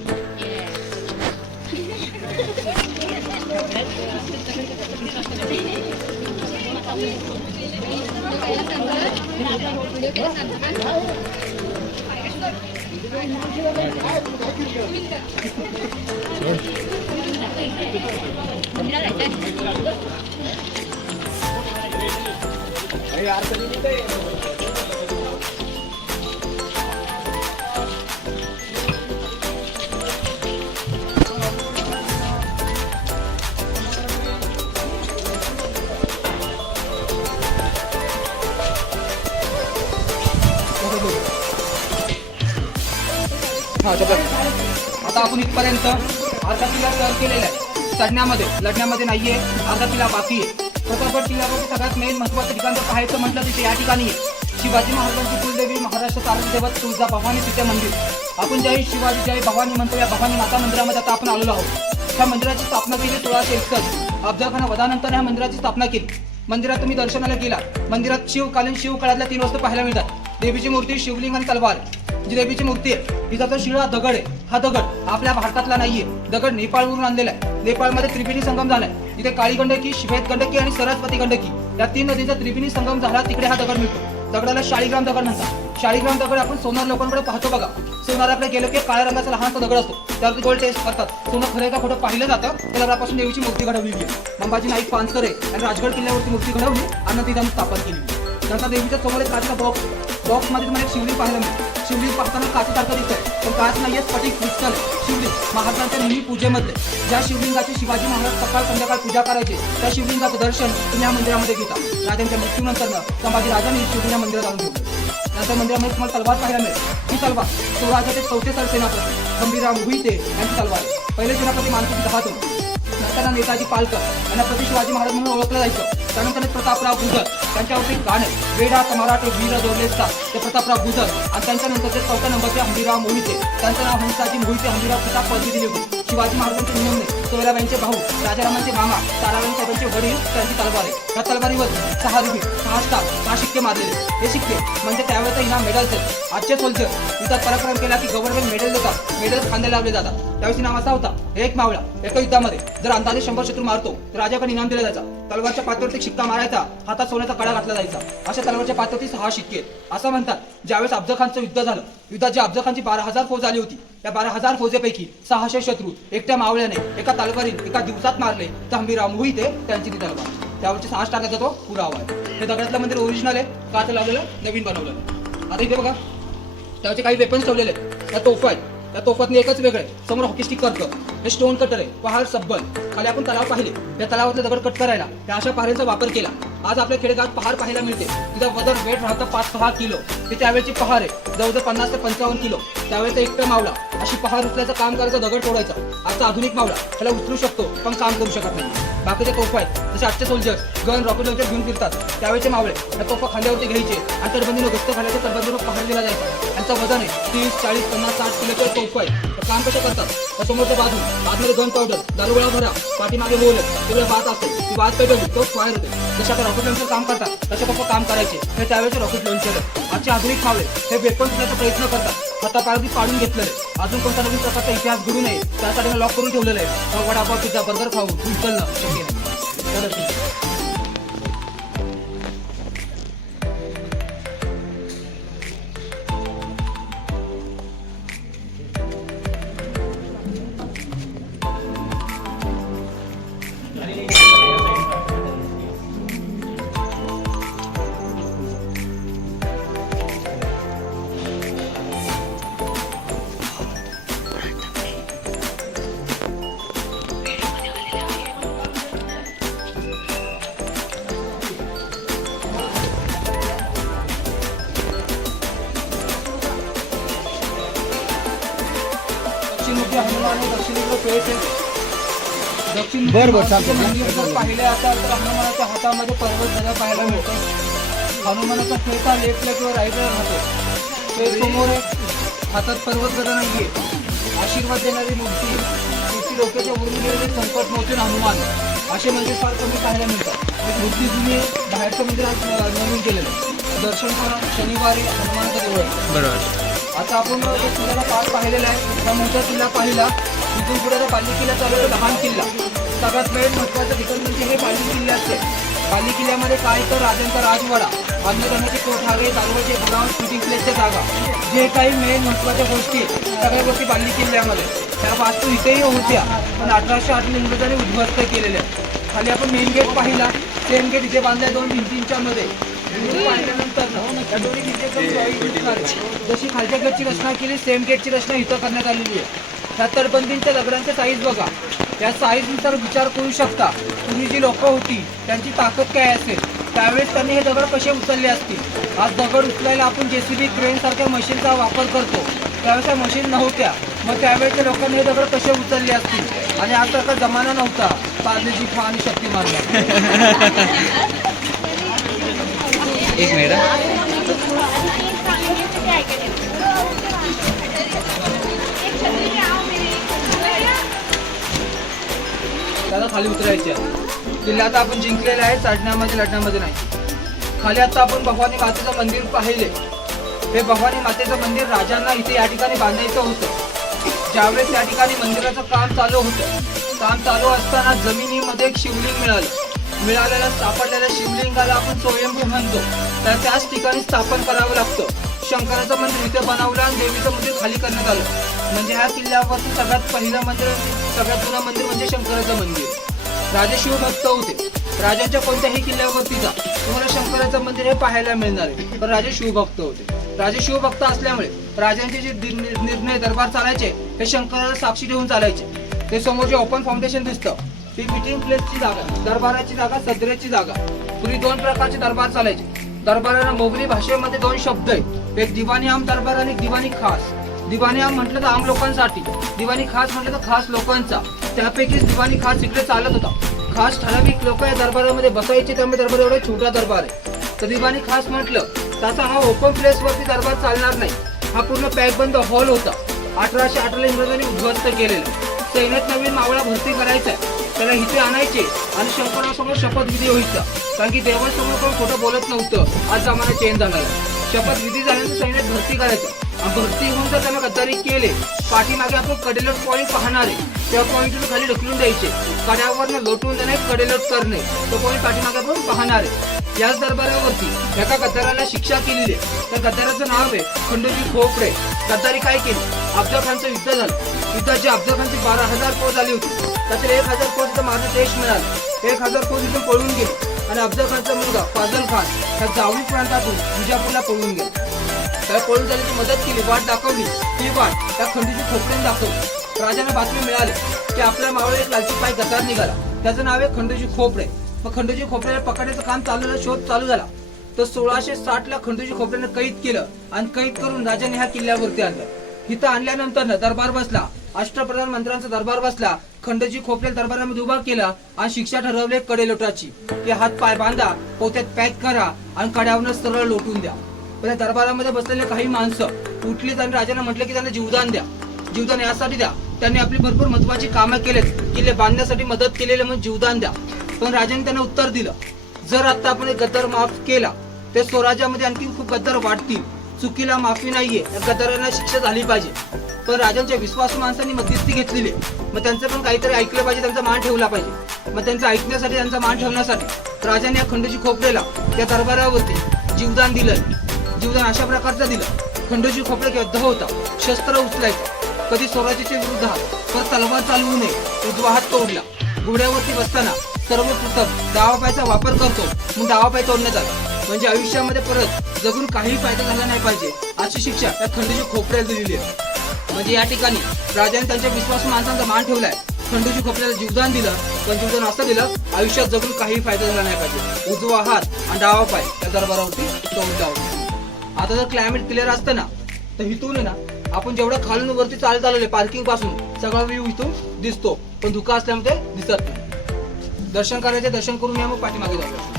आता आपण इथपर्यंत अर्धा किल्ला सर केलेला आहे. चढण्यामध्ये लढण्यामध्ये नाहीये, अर्धा किल्ला बाकी आहे. प्रतापगड किल्ल्यावरती सगळ्यात मेन महत्त्वाचं ठिकाण जर पाहायचं म्हटलं तिथे या ठिकाणी आहे शिवाजी महाराजांची कुलदेवी महाराष्ट्र तारकदेवत तुळजा भवानी तिथे मंदिर. आपण ज्यावेळी शिवाजी ज्यावेळी भवानी म्हणतो, या भवानी माता मंदिरामध्ये आता आपण आलेलो आहोत. त्या मंदिराची स्थापना केली 1661. अफजलखान वधानंतर ह्या मंदिराची स्थापना केली. मंदिरात तुम्ही दर्शनाला गेला, मंदिरात शिवकालीन शिवकाळातल्या 3 वस्तू पाहायला मिळतात. देवीची मूर्ती, शिवलिंग आणि तलवार. जी देवीची मूर्ती आहे हिचा जो शिळा दगड आहे, हा दगड आपल्या भारतातला नाहीये. दगड नेपाळवरून आणलेला आहे. नेपाळमध्ये त्रिवेणी संगम झालाय. जिथे काळी गंडकी, श्वेत गंडकी आणि सरस्वती गंडकी या 3 नदींचा त्रिवेणी संगम झाला, तिकडे हा दगड मिळतो. दगडाला शाळीग्राम दगड म्हणतात. शाळीग्राम दगड आपण सोनार लोकांकडे पाहतो बघा. सोनाराकडे गेलो की काळ्या रंगाचा लहानसा दगड असतो, त्यावरती गोल्ड टेस्ट करतात. सोनं खरं का खोटं पाहिलं जातं. त्या दगडापासून देवीची मूर्ती घडवली आहे. अंबाजी नाईक पानसरे आणि राजगड किल्ल्यावरती मूर्ती घडवली आणि तिथे स्थापन केली. नंतर देवीच्या समोर एक काचेचा बॉक्समध्ये तुम्हाला एक शिवलिंग पाहायला मिळते. शिवलिंग पाहताना काचेसारखं दिसतंय, पण काच नाहीये, स्फटिक क्रिस्टल शिवलिंग. महाराजांच्या नेहमी पूजेमध्ये ज्या शिवलिंगाची शिवाजी महाराज सकाळ संध्याकाळ पूजा करायचे, त्या शिवलिंगाचं दर्शन तुम्ही या मंदिरामध्ये घेता. राजांच्या मृत्यूनंतर संभाजी राजांनी शिवलिंग या मंदिरात आणून ठेवलं. नंतर मंदिरामध्ये तुम्हाला तलवार पाहायला मिळेल. ही तलवार 16चे 4थे सरसेनापती खंबीरराव मोहिते यांची तलवार आहे. पहिले सेनापती मानसिंग दहातून, नंतर नेताजी पालकर यांना प्रति शिवाजी महाराज म्हणून ओळखलं जायचं. त्यानंतर प्रतापराव गुजर त्यांच्यावरती गाणं वेडात मराठे वीर जोडलेसता ते प्रतापराव गुजर. आणि त्यांच्यानंतर 4थ्या नंबरचे हंबीरराव मोहिते, त्यांचं नाव हंसाजी मोहिते हंबीरराव प्रताप पदवी दिली होती. शिवाजी महाराजांचे नियमने सोयराबाईंचे भाऊ, राजारामांचे मामा, ताराबाई साहेबांचे वडील त्यांची तलवार आहे. या तलवारीवर 6 रुबी, 6 स्टार, 6 शिक्के मारलेले. हे शिक्के म्हणजे त्यावेळेचं इनाम मेडल्स आहेत. आजचे सोल्जर युद्धात पराक्रम केला की गव्हर्नमेंट मेडल देतात, मेडल खांद्याला लावले जातात. त्यावेळेस नाव असा होता, एक मावळा एका युद्धामध्ये जर अंदाजे 100 शत्रू मारतो तर राजाकडे इनाम दिला जायचा. तलवारच्या पात्यावरती शिक्का मारायचा, हातात सोन्याचा कडा घातला जायचा. अशा तलवारच्या पात्यावरती 6 शिक्के आहेत. असं म्हणतात ज्यावेळेस अफजलखानचं युद्ध झालं, युद्धात जी अफजलखानची 12,000 फौज आली होती, त्या 12,000 फौजेपैकी 600 शत्रू एकट्या मावळ्याने एका तलवारीने एका दिवसात मारले. तर हंबीरराव मोहिते त्यांची ती तलवार, त्यावरची 6 टाकायचा तो पुरावा आहे. हे दगडातलं मंदिर ओरिजिनल आहे, काच लावलेलं नवीन बनवलेलं. आता इथे बघा त्यावरचे काही वेपन्स ठेवलेले आहेत. त्या तोफा आहेत. त्या तोफातनी एकच वेगळं आहे, समोर हॉकी स्टिक करतं. हे स्टोन कटर आहे, पहाड सब्बल. खाली आपण तलाव पाहिले, त्या तलावातले दगड कट करायला त्या अशा पहारींचा वापर केला. आज आपल्या खेडेगावात पहाड पाहायला मिळते. तिथं वजन वेट राहतं 5-6 किलो. ती त्यावेळेची पहाड आहे, जवळजवळ 50 ते 55 किलो. त्यावेळेचा एकटा मावला अशी पहाड उचलायचं काम करायचं, दगड तोडायचा. आजचा आधुनिक मावला त्याला उचलू शकतो पण काम करू शकत नाही. बाकीचे तोफा आहेत, जसे आजचे सोल्जर्स गन रॉकेट लॉन्चर घेऊन फिरतात. त्यावेळेचे मावळे त्या तोफा खांद्यावरती घ्यायचे आणि तटबंदीनं गस्त घालायचे, तटबंदीनं पहाड दिला जायचा. त्यांचं वजन आहे 30, 40, 50, 60 किलोचे तोफा आहे. तर काम कसं करतात, त्या समोरच्या बाजू आतमध्ये गन पावडर, दारूगोळा भरा, पाठीमागे होल सगळं बात असते. ती बात पेटवली तो फायर होते. जसे आता रॉकेट लॉन्चर काम करतात तसे पप्पा काम करायचे. हे त्यावेळेचे रॉकेट लॉन्चर आहे. आजचे आधुनिक मावळे हे वेपन करण्याचा प्रयत्न करतात. हातापायावरती पाडून घेतलेलं आहे. अजून कोणता नवीन प्रकारचा इतिहास घडू नये त्यासाठी लॉक करून ठेवलेलं आहे. वडापाव, पिझ्झा, बर्गर खाऊन उचलणं शक्य नाही. दक्षिणमुखी हनुमान हे दक्षिणेकडे फेस आहे. बरं, दक्षिण मंदिर जर पाहिले असाल तर हनुमानाच्या हातामध्ये पर्वत ध्वजा पाहायला मिळतो. हनुमानाचा फेस हा लेफ्टला किंवा राईटला राहतो. फेस समोर आहे, हातात पर्वत ध्वजा नाहीये. आशीर्वाद देणारी मूर्ती, तिची डोक्याच्या वरून गेलेले संकट मोचून हनुमान असे मंदिर फार कमी पाहायला मिळतात. मूर्ती जुनी बाहेरचं मंदिर आज नवीन केलेलं आहे. दर्शन करा शनिवारी हनुमानाचं देऊळ आहे. बरोबर. आता आपण एक किल्ल्याला पार पाहिलेला आहे. हा मोठा किल्ला पाहिला. इथून पुढे बाली किल्ला चालू आहे, लहान किल्ला. सगळ्यात मेन महत्त्वाचं ठिकाण म्हणजे हे बाली किल्ले असते. बाली किल्ल्यामध्ये काय तर राजांचा राजवाडा, अन्नधान्याचे कोठारे, दारुचे गोडाऊन, शूटिंग प्लेसच्या जागा, जे काही मेन महत्त्वाच्या गोष्टी सगळ्या गोष्टी बाली किल्ल्यामध्ये त्या वास्तू इथेही होत्या, पण 1808 इंग्रजांनी उद्ध्वस्त केलेल्या. खाली आपण मेन गेट पाहिला. सेम गेट इथे बांधलाय 2 भिंतींच्या मध्ये. पाहिल्यानंतर त्या दोन्ही भिंती एकदम जॉईंट दिसणार आहे. जशी खालच्या गेटची रचना केली सेम गेटची रचना इथं करण्यात आलेली आहे. त्या तटबंदींच्या दगडांचे साईज बघा. त्या साईजनुसार विचार करू शकता पूर्वी जी लोकं होती त्यांची ताकद काय असेल, त्यावेळेस त्यांनी हे दगड कसे उचलले असतील. आज दगड उचलायला आपण JCB क्रेन सारख्या मशीनचा वापर करतो, त्यावेळेस त्या मशीन नव्हत्या. मग त्यावेळेच्या लोकांनी हे दगड कसे उचलले असतील. आणि आज सारखा जमाना नव्हता पार्लेजी खा आणि शक्तिमान. एक मिनिट. त्याला खाली उतरायचे. किल्ला आता आपण जिंकलेला आहे, चढण्यामध्ये लढण्यामध्ये नाही. खाली आता आपण भवानी मातेचं मंदिर पाहिले. हे भवानी मातेचं मंदिर राजांना इथे या ठिकाणी बांधायचं होतं. ज्यावेळेस या ठिकाणी मंदिराचं काम चालू होतं, काम चालू असताना जमिनीमध्ये एक शिवलिंग मिळालेल्या सापडलेल्या शिवलिंगाला आपण स्वयंभू म्हणतो. तर त्याच ठिकाणी स्थापन करावं लागतं. शंकराचं मंदिर इथे बनवलं आणि देवीचं मंदिर खाली करण्यात आलं. म्हणजे ह्या किल्ल्यावरती सगळ्यात पहिलं मंदिर, सगळ्यात जुनं मंदिर म्हणजे शंकराचं मंदिर. राजे शिवभक्त होते. राजांच्या कोणत्याही किल्ल्यावरती जा तुम्हाला शंकराचं मंदिर हे पाहायला मिळणार आहे. पण राजे शिवभक्त होते. राजे शिवभक्त असल्यामुळे राजांचे जे निर्णय दरबार चालायचे हे शंकराला साक्षी ठेवून चालायचे. ते समोर जे ओपन फाउंडेशन दिसतं ती मीटिंग प्लेसची जागा, दरबाराची जागा, सदरेची जागा. पूर्वी 2 प्रकारचे दरबार चालायचे. दरबाराला मोगली भाषेमध्ये 2 शब्द आहेत. एक दिवाणी आम दरबार आणि एक दिवाणी खास. दिवाणी आम म्हटलं तर आम लोकांसाठी, दिवाणी खास म्हटलं तर खास लोकांचा. त्यापैकीच दिवाणी खास इकडे चालत होता. खास ठराविक लोक या दरबारामध्ये बसायचे, त्यामुळे दरबार एवढा छोटा दरबार आहे. तर दिवाणी खास म्हटलं त्याचा हा ओपन प्लेसवरती दरबार चालणार नाही. हा पूर्ण पॅकबंद हॉल होता. 1808 इंग्रजांनी उद्ध्वस्त केलेला. सैन्यात नवीन मावळा भरती करायचा आहे, त्याला इथे आणायचे आणि शंकरासमोर शपथविधी व्हायचा. कारण की देवासमोर कोण खोटं बोलत नव्हतं. आज जमाना चेंज झाला आहे. शपथविधी झाल्यानंतर सैन्यात भरती करायचं. भरती होऊन जर त्यांना गद्दारी केले, पाठीमागे आपण कडेलोट पॉईंट पाहणार आहे, त्या पॉईंटला खाली ढकलून द्यायचे. कड्यावरनं लोटून देणे, कडेलोट करणे, तो पॉईंट पाठीमागे आपण पाहणार आहे. याच दरबारावरती एका गद्दाराला शिक्षा केलेली आहे. त्या गद्दाराचं नाव आहे खंडोजी खोपडे. गद्दारी काय केली, अफजल खानचं युद्ध झालं. युद्धाची अफजल खानची 12,000 फौज आली होती. त्यातील 1,000 फौज इथं माझं देश मिळालं. 1,000 फौज इथून पळून गेली आणि अफजल खानचा मुलगा फाजल खान ह्या जावळी प्रांतातून विजापूरला पळून गेला. त्याला पळून जाण्याची मदत केली, वाट दाखवली. ती वाट त्या खंडोजी खोपडेने दाखवली. राजांना बातमी मिळाली की आपल्या मावळे एक लालची पाय गद्दार निघाला. त्याचं नाव आहे खंडोजी खोपडे. मग खंडोजी खोपड्याला पकडण्याचं काम चालू झालं, शोध चालू झाला. तर 1660 ला खंडोजी खोपड्यानं कैद केलं आणि कैद करून राजाने ह्या किल्ल्यावरती आणलं. इथं आणल्यानंतर दरबार बसला, अष्टप्रधान मंत्र्यांचा दरबार बसला. खंडोजी खोपड्याला दरबारामध्ये उभा केला आणि शिक्षा ठरवली कडेलोटाची, की हात पाय बांधा, पोत्यात पॅक करा आणि कड्यावरनं सरळ लोटून द्या. पण दरबारामध्ये बसलेले काही माणसं उठली आणि राजांना म्हटलं की त्यांना जीवदान द्या. जीवदान यासाठी द्या, त्यांनी आपली भरपूर महत्वाची कामं केलेत, किल्ले बांधण्यासाठी मदत केलेली, म्हणून जीवदान द्या. पण राजाने त्यांना उत्तर दिलं, जर आता आपण एक गद्दार माफ केला ते स्वराज्यामध्ये आणखी खूप गद्दार वाढतील. चुकीला माफी नाहीये, या गद्दारांना शिक्षा झाली पाहिजे. पण राजांच्या विश्वासू माणसांनी मध्यस्थी घेतलेली, मग त्यांचं पण काहीतरी ऐकलं पाहिजे, त्यांचा मान ठेवला पाहिजे. मग त्यांचं ऐकण्यासाठी, त्यांचा मान ठेवण्यासाठी राजाने या खंडोजी खोपडेला त्या दरबारावरती जीवदान दिलं. जीवदान अशा प्रकारचं दिलं, खंडोजी खोपडे युद्ध होता, शस्त्र उचलायचं, कधी स्वराज्याच्या विरुद्ध तर तलवार चालवू नये, उजवा हात तोडला. घोड्यावरती बसताना सर्वप्रथम डावापायचा वापर करतो, मग डावापाय तोडण्यात आला. म्हणजे आयुष्यामध्ये परत जगून काही फायदा झाला नाही पाहिजे, अशी शिक्षा या खंडोजी खोपड्याला दिलेली आहे. म्हणजे या ठिकाणी राजाने त्यांच्या विश्वासू माणसांचा मान ठेवलाय, खंडोजी खोपड्याला जीवदान दिलं. पण जीवदान असं दिलं, आयुष्यात जगून काही फायदा झाला नाही पाहिजे. उजवा हात आणि डावा पाय त्या दरबारावरती तोडला होता. आता जर क्लायमेट क्लिअर असतं ना, तर इथून आहे ना, आपण जेवढं खालून वरती चालत आलेले पार्किंग पासून सगळा व्ह्यू इथून दिसतो. पण धुका असल्यामुळे दिसत नाही. दर्शन करायचे, दर्शन करून या, मग पाठीमागे जाऊ.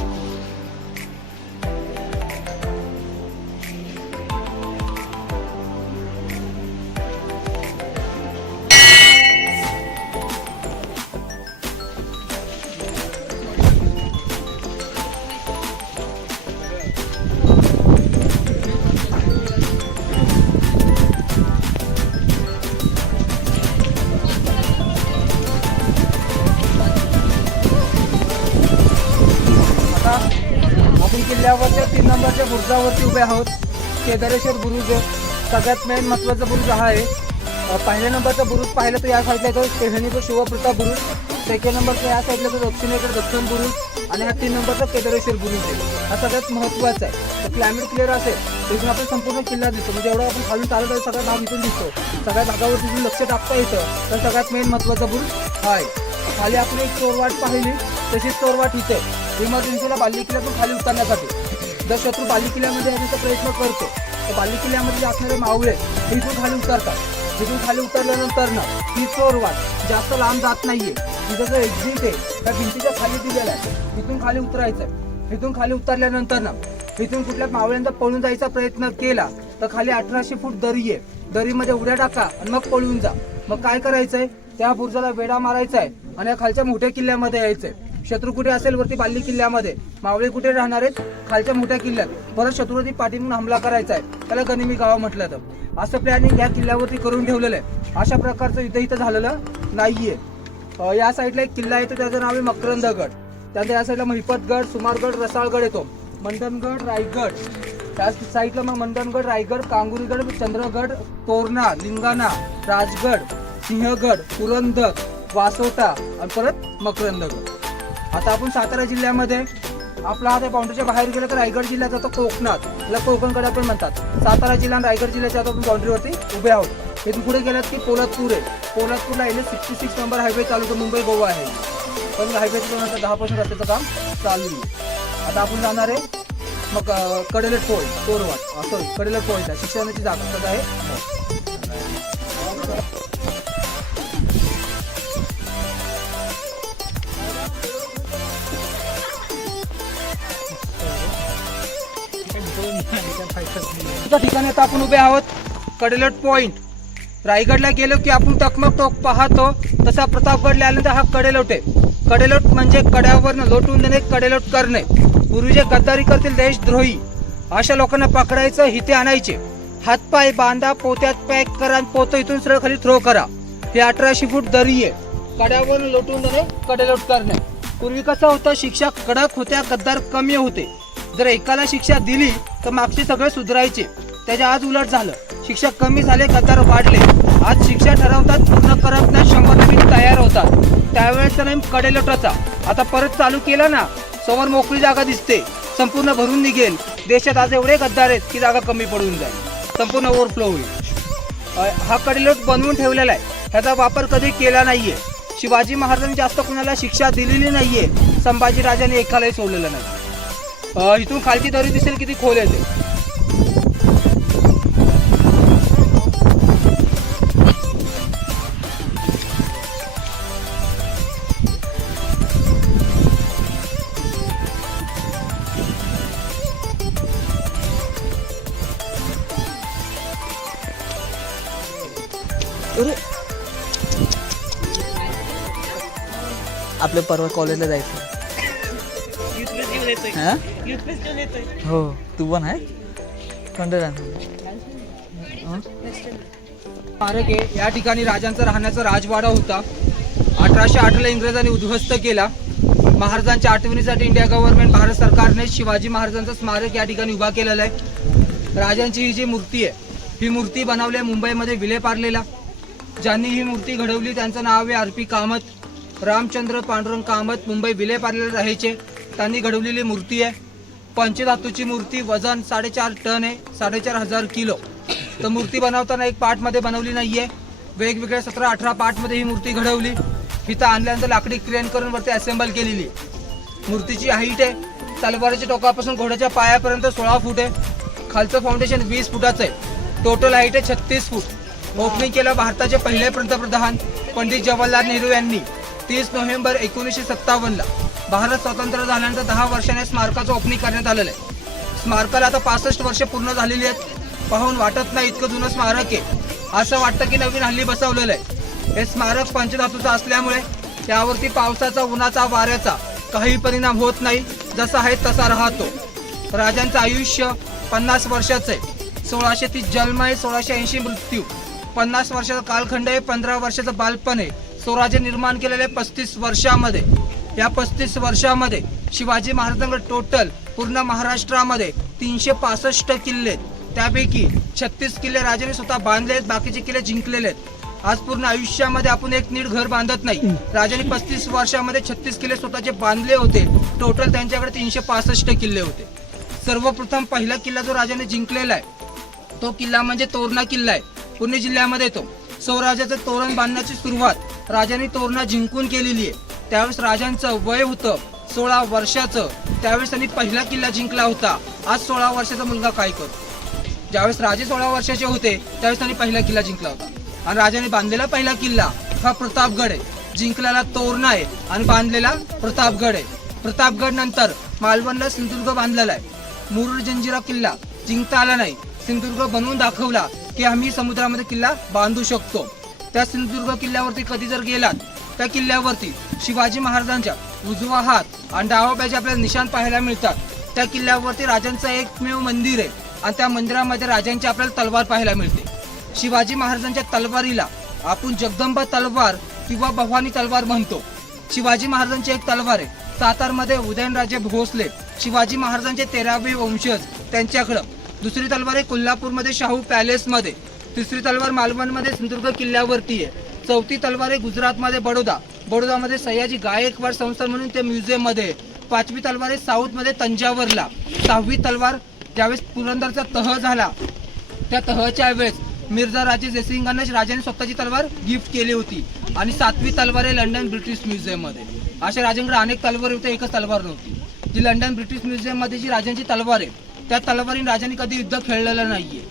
आपण किल्ल्यावरच्या 3 नंबरच्या बुरुजावरती उभे आहोत. केदारेश्वर बुरुज सगळ्यात मेन महत्वाचा बुरुज हा आहे. पहिल्या नंबरचा बुरुज पाहिलं तर या साईडला येतो टेहळणीचा शिवप्रताप बुरुज. सेकंड नंबरचा या साईडला तो दक्षिणेकडे दक्षिण बुरुज आणि हा 3 नंबरचा केदारेश्वर बुरुज आहे. हा सगळ्यात महत्वाचा आहे. तर क्लायमेट क्लिअर असेल तर इथून आपण संपूर्ण किल्ला दिसतो. म्हणजे एवढा आपण खालून चालत आहे, सगळा भाग इथून दिसतो. सगळ्या भागावरती इथून लक्ष टाकता येतं. तर सगळ्यात मेन महत्वाचा बुरुज हा आहे. खाली आपण एक चोरवाट पाहिली, तशीच चोरवाट इथे इमर्जन्सीला बाल्ली किल्ल्यातून खाली उतरण्यासाठी. जर शत्रू बाल्ली किल्ल्यामध्ये येण्याचा प्रयत्न करतो तर बाल्ली किल्ल्यामध्ये असणारे मावळे हे इथून खाली उतरतात. तिथून खाली उतरल्यानंतर ना ही चोरवाट जास्त लांब जात नाहीये. तिथं जो एक्झिट आहे त्या भिंतीच्या खाली दिलेला आहे, तिथून खाली उतरायचं आहे. इथून खाली उतरल्यानंतर ना इथून कुठल्या मावळ्यांचा पळून जायचा प्रयत्न केला तर खाली 1800 फूट दरी आहे. दरीमध्ये उड्या टाका आणि मग पळून जा. मग काय करायचंय, त्या बुरुजाला वेढा मारायचा आहे आणि या खालच्या मोठ्या किल्ल्यामध्ये यायचंय. शत्रू कुठे असेल वरती बाल्ली किल्ल्यामध्ये, मावळे कुठे राहणार आहेत खालच्या मोठ्या किल्ल्यात. परत शत्रूवरती पाठीमागून हमला करायचा आहे, त्याला गनिमी गाव म्हटलं तर. असं प्लॅनिंग या किल्ल्यावरती करून ठेवलेलं आहे. अशा प्रकारचं युद्ध इथं झालेलं नाहीये. या साईडला एक किल्ला येतो, त्याचं नाव आहे मकरंदगड. त्यानंतर या साईडला महिपतगड, सुमारगड, रसाळगड येतो. मंडणगड, रायगड. त्या साईडला मग मंडणगड, रायगड, कांगुरीगड, चंद्रगड, तोरणा, लिंगाणा, राजगड, सिंहगड, पुरंदर, वासोटा आणि परत मकरंदगड. आता आपण सातारा जिल्ह्यामध्ये आपला आता बाउंड्रीच्या बाहेर गेलं तर रायगड जिल्ह्यात जातो कोकणात, त्याला कोकणकडे पण म्हणतात. सातारा जिल्हा आणि रायगड जिल्ह्याच्या आता आपण बाउंड्रीवरती उभे आहोत. इथून पुढे गेलात की पोलादपूर आहे. पोलादपूरला येईल 66 नंबर हायवे चालू होतो, मुंबई गोवा आहे. पण हायवेचं 10% रस्त्याचं काम चालू आहे. आता आपण जाणार आहे मग कडेलट पोळ, चोरवाट, सॉरी कडेलट पोळचा शिक्षणाची जागा आहे. ठिकाणी आता आपण उभे आहोत कडेलोट पॉइंट. रायगडला गेलो की आपण टकमक टोक पाहतो, तसा प्रतापगडला आल्यानंतर हा कडेलोट आहे. कडेलोट म्हणजे कड्यावर लोटून देणे, कडेलोट करणे. पूर्वी जे गद्दारी करतील देशद्रोही अशा लोकांना पकडायचं, हिते आणायचे, हातपाय बांधा, पोत्यात पॅक करा आणि पोतं इथून सरळ खाली थ्रो करा. हे 1800 फूट दरी आहे. कड्यावर लोटून देणे, कडेलोट करणे. पूर्वी कसं होतं, शिक्षा कडक होत्या, गद्दार कमी होते. जर एकाला शिक्षा दिली तर मागचे सगळे सुधारायचे. त्याच्या आज उलट झालं, शिक्षा कमी झाले, गद्दार वाढले. आज शिक्षा ठरवतात, पूर्ण करत नाही, 100% तयार होतात. त्यावेळेचा नेम कडेलोटाचा आता परत चालू केला ना, समोर मोकळी जागा दिसते, संपूर्ण भरून निघेल. देशात आज एवढे गद्दार आहेत की जागा कमी पडून जाईल, संपूर्ण ओव्हरफ्लो होईल. हा कडेलोट बनवून ठेवलेला आहे ह्याचा वापर कधी केला नाहीये. शिवाजी महाराजांनी जास्त कुणाला शिक्षा दिलेली नाहीये. संभाजीराजांनी एकालाही सोडलेलं नाही. इथून खालची दरी दिसेल किती खोल येते. आपल्या परवा कॉलेजला जायचं. हा? हो तू पण आहे स्मारक आहे. या ठिकाणी राजांचा राहण्याचा राजवाडा होता. 1808ला इंग्रजांनी उद्ध्वस्त केला. महाराजांच्या आठवणीसाठी इंडिया गव्हर्नमेंट भारत सरकारने शिवाजी महाराजांचं स्मारक या ठिकाणी उभा केलेलं आहे. राजांची ही जी मूर्ती आहे ही मूर्ती बनवली आहे मुंबईमध्ये विलेपार्लेला. ज्यांनी ही मूर्ती घडवली त्यांचं नाव आहे RP कामत. रामचंद्र पांडुरंग कामत मुंबई विलेपार्लेला राहायचे. त्यांनी घडवलेली मूर्ती आहे. पंचधातूची मूर्ती, वजन 4.5 टन आहे, 4,500 किलो. तर मूर्ती बनवताना एक पार्टमध्ये बनवली नाहीये, वेगवेगळ्या 17-18 पार्टमध्ये ही मूर्ती घडवली. इथं आणल्यानंतर लाकडी क्रेन करून वरती असेंबल केलेली. मूर्तीची हाईट आहे तलवारीच्या टोकापासून घोड्याच्या पायापर्यंत 16 फूट आहे. खालचं फाउंडेशन 20 फुटाचं आहे. टोटल हाईट आहे 36 फूट. ओपनिंग केलं भारताचे पहिले पंतप्रधान पंडित जवाहरलाल नेहरू यांनी 30 नोव्हेंबर 1957ला. भारत स्वतंत्र झाल्यानंतर 10 वर्षाने स्मारकाचं ओपनिंग करण्यात आलेलं आहे. स्मारकाला आता 65 वर्ष पूर्ण झालेली आहेत. पाहून वाटत नाही इतकं जुनं स्मारक आहे. असं वाटतं की नवीन हल्ली बसवलेलं आहे. हे स्मारक पंचधातूचं असल्यामुळे यावरती पावसाचा, उन्हाचा, वाऱ्याचा काही परिणाम होत नाही. जसा आहे तसा राहतो. राजांचं आयुष्य 50 वर्षाचं आहे. 1630 जन्म आहे, 1680 मृत्यू. 50 वर्षाचा कालखंड आहे. 15 वर्षाचं बालपण आहे. स्वराज्य निर्माण केलेले 35 वर्षामध्ये. या 35 वर्षामध्ये शिवाजी महाराजांकडे टोटल पूर्ण महाराष्ट्रामध्ये 365 किल्ले आहेत. त्यापैकी 36 किल्ले राजाने स्वतः बांधले आहेत, बाकीचे किल्ले जिंकलेले आहेत. आज पूर्ण आयुष्यामध्ये आपण एक नीट घर बांधत नाही. राजाने 35 वर्षामध्ये 36 किल्ले स्वतःचे बांधले होते. टोटल त्यांच्याकडे 365 किल्ले होते. सर्वप्रथम पहिला किल्ला जो राजाने जिंकलेला आहे तो किल्ला म्हणजे तोरणा किल्ला आहे. पुणे जिल्ह्यामध्ये येतो. स्वराज्याचं तोरण बांधण्याची सुरुवात राजांनी तोरणा जिंकून केलेली आहे. त्यावेळेस राजांचं वय होतं 16 वर्षाचं. त्यावेळेस त्यांनी पहिला किल्ला जिंकला होता. आज 16 वर्षाचा मुलगा काय करतो? ज्यावेळेस राजे 16 वर्षाचे होते त्यावेळेस त्यांनी पहिला किल्ला जिंकला होता. आणि राजाने बांधलेला पहिला किल्ला हा प्रतापगड आहे. जिंकलेला तोरणा आहे आणि बांधलेला प्रतापगड आहे. प्रतापगड नंतर मालवणला सिंधुदुर्ग बांधलेला आहे. मुरुड जंजिरा किल्ला जिंकता आला नाही. सिंधुदुर्ग बनवून दाखवला की आम्ही समुद्रामध्ये किल्ला बांधू शकतो. त्या सिंधुदुर्ग किल्ल्यावरती कधी जर गेलात त्या किल्ल्यावरती शिवाजी महाराजांच्या उजवा हात आणि डावा पायाचे आपल्याला निशाण पाहायला मिळतात. त्या किल्ल्यावरती राजांचं एकमेव मंदिर आहे आणि त्या मंदिरामध्ये राजांची आपल्याला तलवार पाहायला मिळते. शिवाजी महाराजांच्या तलवारीला आपण जगदंबा तलवार किंवा भवानी तलवार म्हणतो. शिवाजी महाराजांची एक तलवार आहे सातारमध्ये उदयनराजे भोसले शिवाजी महाराजांचे 13वे वंशज त्यांच्याकडं. दुसरी तलवार आहे कोल्हापूरमध्ये शाहू पॅलेसमध्ये. तिसरी तलवार मालवणमध्ये सिंधुदुर्ग किल्ल्यावरती आहे. चौथी तलवार आहे गुजरातमध्ये बडोदामध्ये सयाजी गायकवाड संस्थान म्हणून ते म्युझियममध्ये. 5वी तलवार आहे साऊथमध्ये तंजावरला. 6वी तलवार ज्यावेळेस पुरंदरचा तह झाला त्या तहच्या वेळेस मिर्झा राजे जयसिंगांना राजाने स्वतःची तलवार गिफ्ट केली होती. आणि 7वी तलवार आहे लंडन ब्रिटिश म्युझियममध्ये. अशा राजांकडे अनेक तलवारी होत्या, एकच तलवार नव्हती. जी लंडन ब्रिटिश म्युझियममध्ये जी राजांची तलवार आहे त्या तलवारीने राजांनी कधी युद्ध खेळलेलं नाहीये.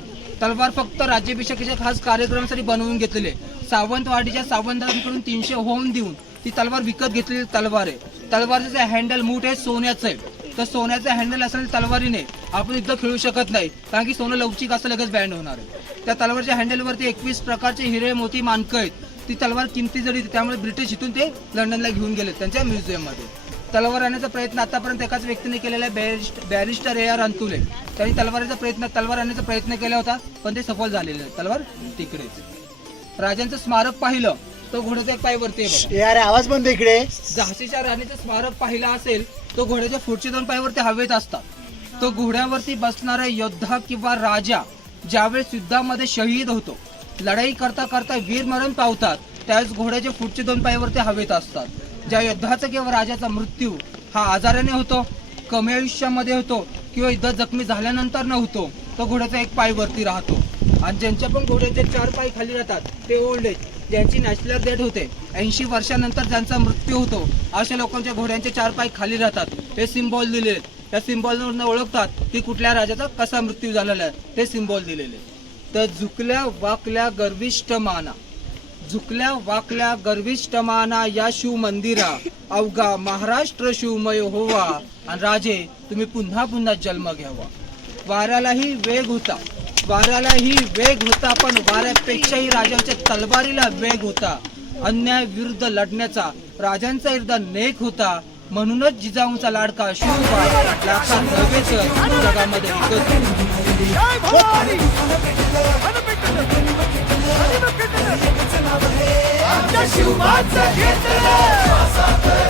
तलवार फक्त राज्याभिषेकाच्या खास कार्यक्रमासाठी बनवून घेतलेले. सावंतवाडीच्या सावंतांकडून 300 होम देऊन ती तलवार विकत घेतलेली तलवार आहे. तलवारचं हँडल मूठ आहे सोन्याचं आहे. तर सोन्याचं हँडल असलेल्या तलवारीने आपण युद्ध खेळू शकत नाही, कारण की सोनं लवचिक असं लगेच बँड होणार आहे. त्या तलवारच्या हँडलवरती 21 प्रकारचे हिरे मोती मानकं आहेत. ती तलवार किमती जडी, त्यामुळे ब्रिटिश इथून ते लंडनला घेऊन गेले त्यांच्या म्युझियममध्ये. तलवार आणण्याचा प्रयत्न आतापर्यंत एकाच व्यक्तीने केलेला आहे, बॅरिस्टर AR अंतुले. त्यांनी तलवार आणण्याचा प्रयत्न केला होता पण ते सफल झालेले. तलवार तिकडेच. राजांचं स्मारक पाहिलं तो घोड्याच्या एक पायवरती आहे. यार आवाज बंद इकडे. झाशीच्या राणीचं स्मारक पाहिलं असेल तो घोड्याच्या पुढचे 2 पायवरती हवेत असतात. तो घोड्यावरती बसणारा योद्धा किंवा राजा ज्यावेळेस युद्धामध्ये शहीद होतो, लढाई करता करता वीरमरण पावतात, त्यावेळेस घोड्याच्या पुढचे 2 पायवरती हवेत असतात. ज्या योद्धाचा किंवा राजाचा मृत्यू हा आजाराने होतो, कमी आयुष्यामध्ये होतो किंवा युद्ध जखमी झाल्यानंतर न होतो, तो घोड्याचा एक पाय वरती राहतो. आणि ज्यांच्या पण घोड्याचे 4 पाय खाली राहतात ते ओल्ड एज ज्यांची नॅशनल डेथ होते 80 वर्षानंतर ज्यांचा मृत्यू होतो अशा लोकांच्या घोड्यांचे 4 पाय खाली राहतात. हे सिम्बॉल दिलेले आहेत. त्या सिम्बॉलवरून ओळखतात की कुठल्या राजाचा कसा मृत्यू झालेला आहे. ते सिम्बॉल दिलेले आहेत. तर झुकल्या वाकल्या गर्विष्ठ माना या शिव मंदिरा अवघा महाराष्ट्र शिवमय होवा आणि राजे तुम्ही पुन्हा पुन्हा जन्म घ्यावा. वाऱ्यालाही वेग होता पण वाऱ्यापेक्षाही राजांच्या तलवारीला वेग होता. अन्याय विरुद्ध लढण्याचा राजांचा इर्दा नेक होता. म्हणूनच जिजाऊंचा लाडका शिवबा लाखा नव्हे तर जगामध्ये शिवबाचं घेतलं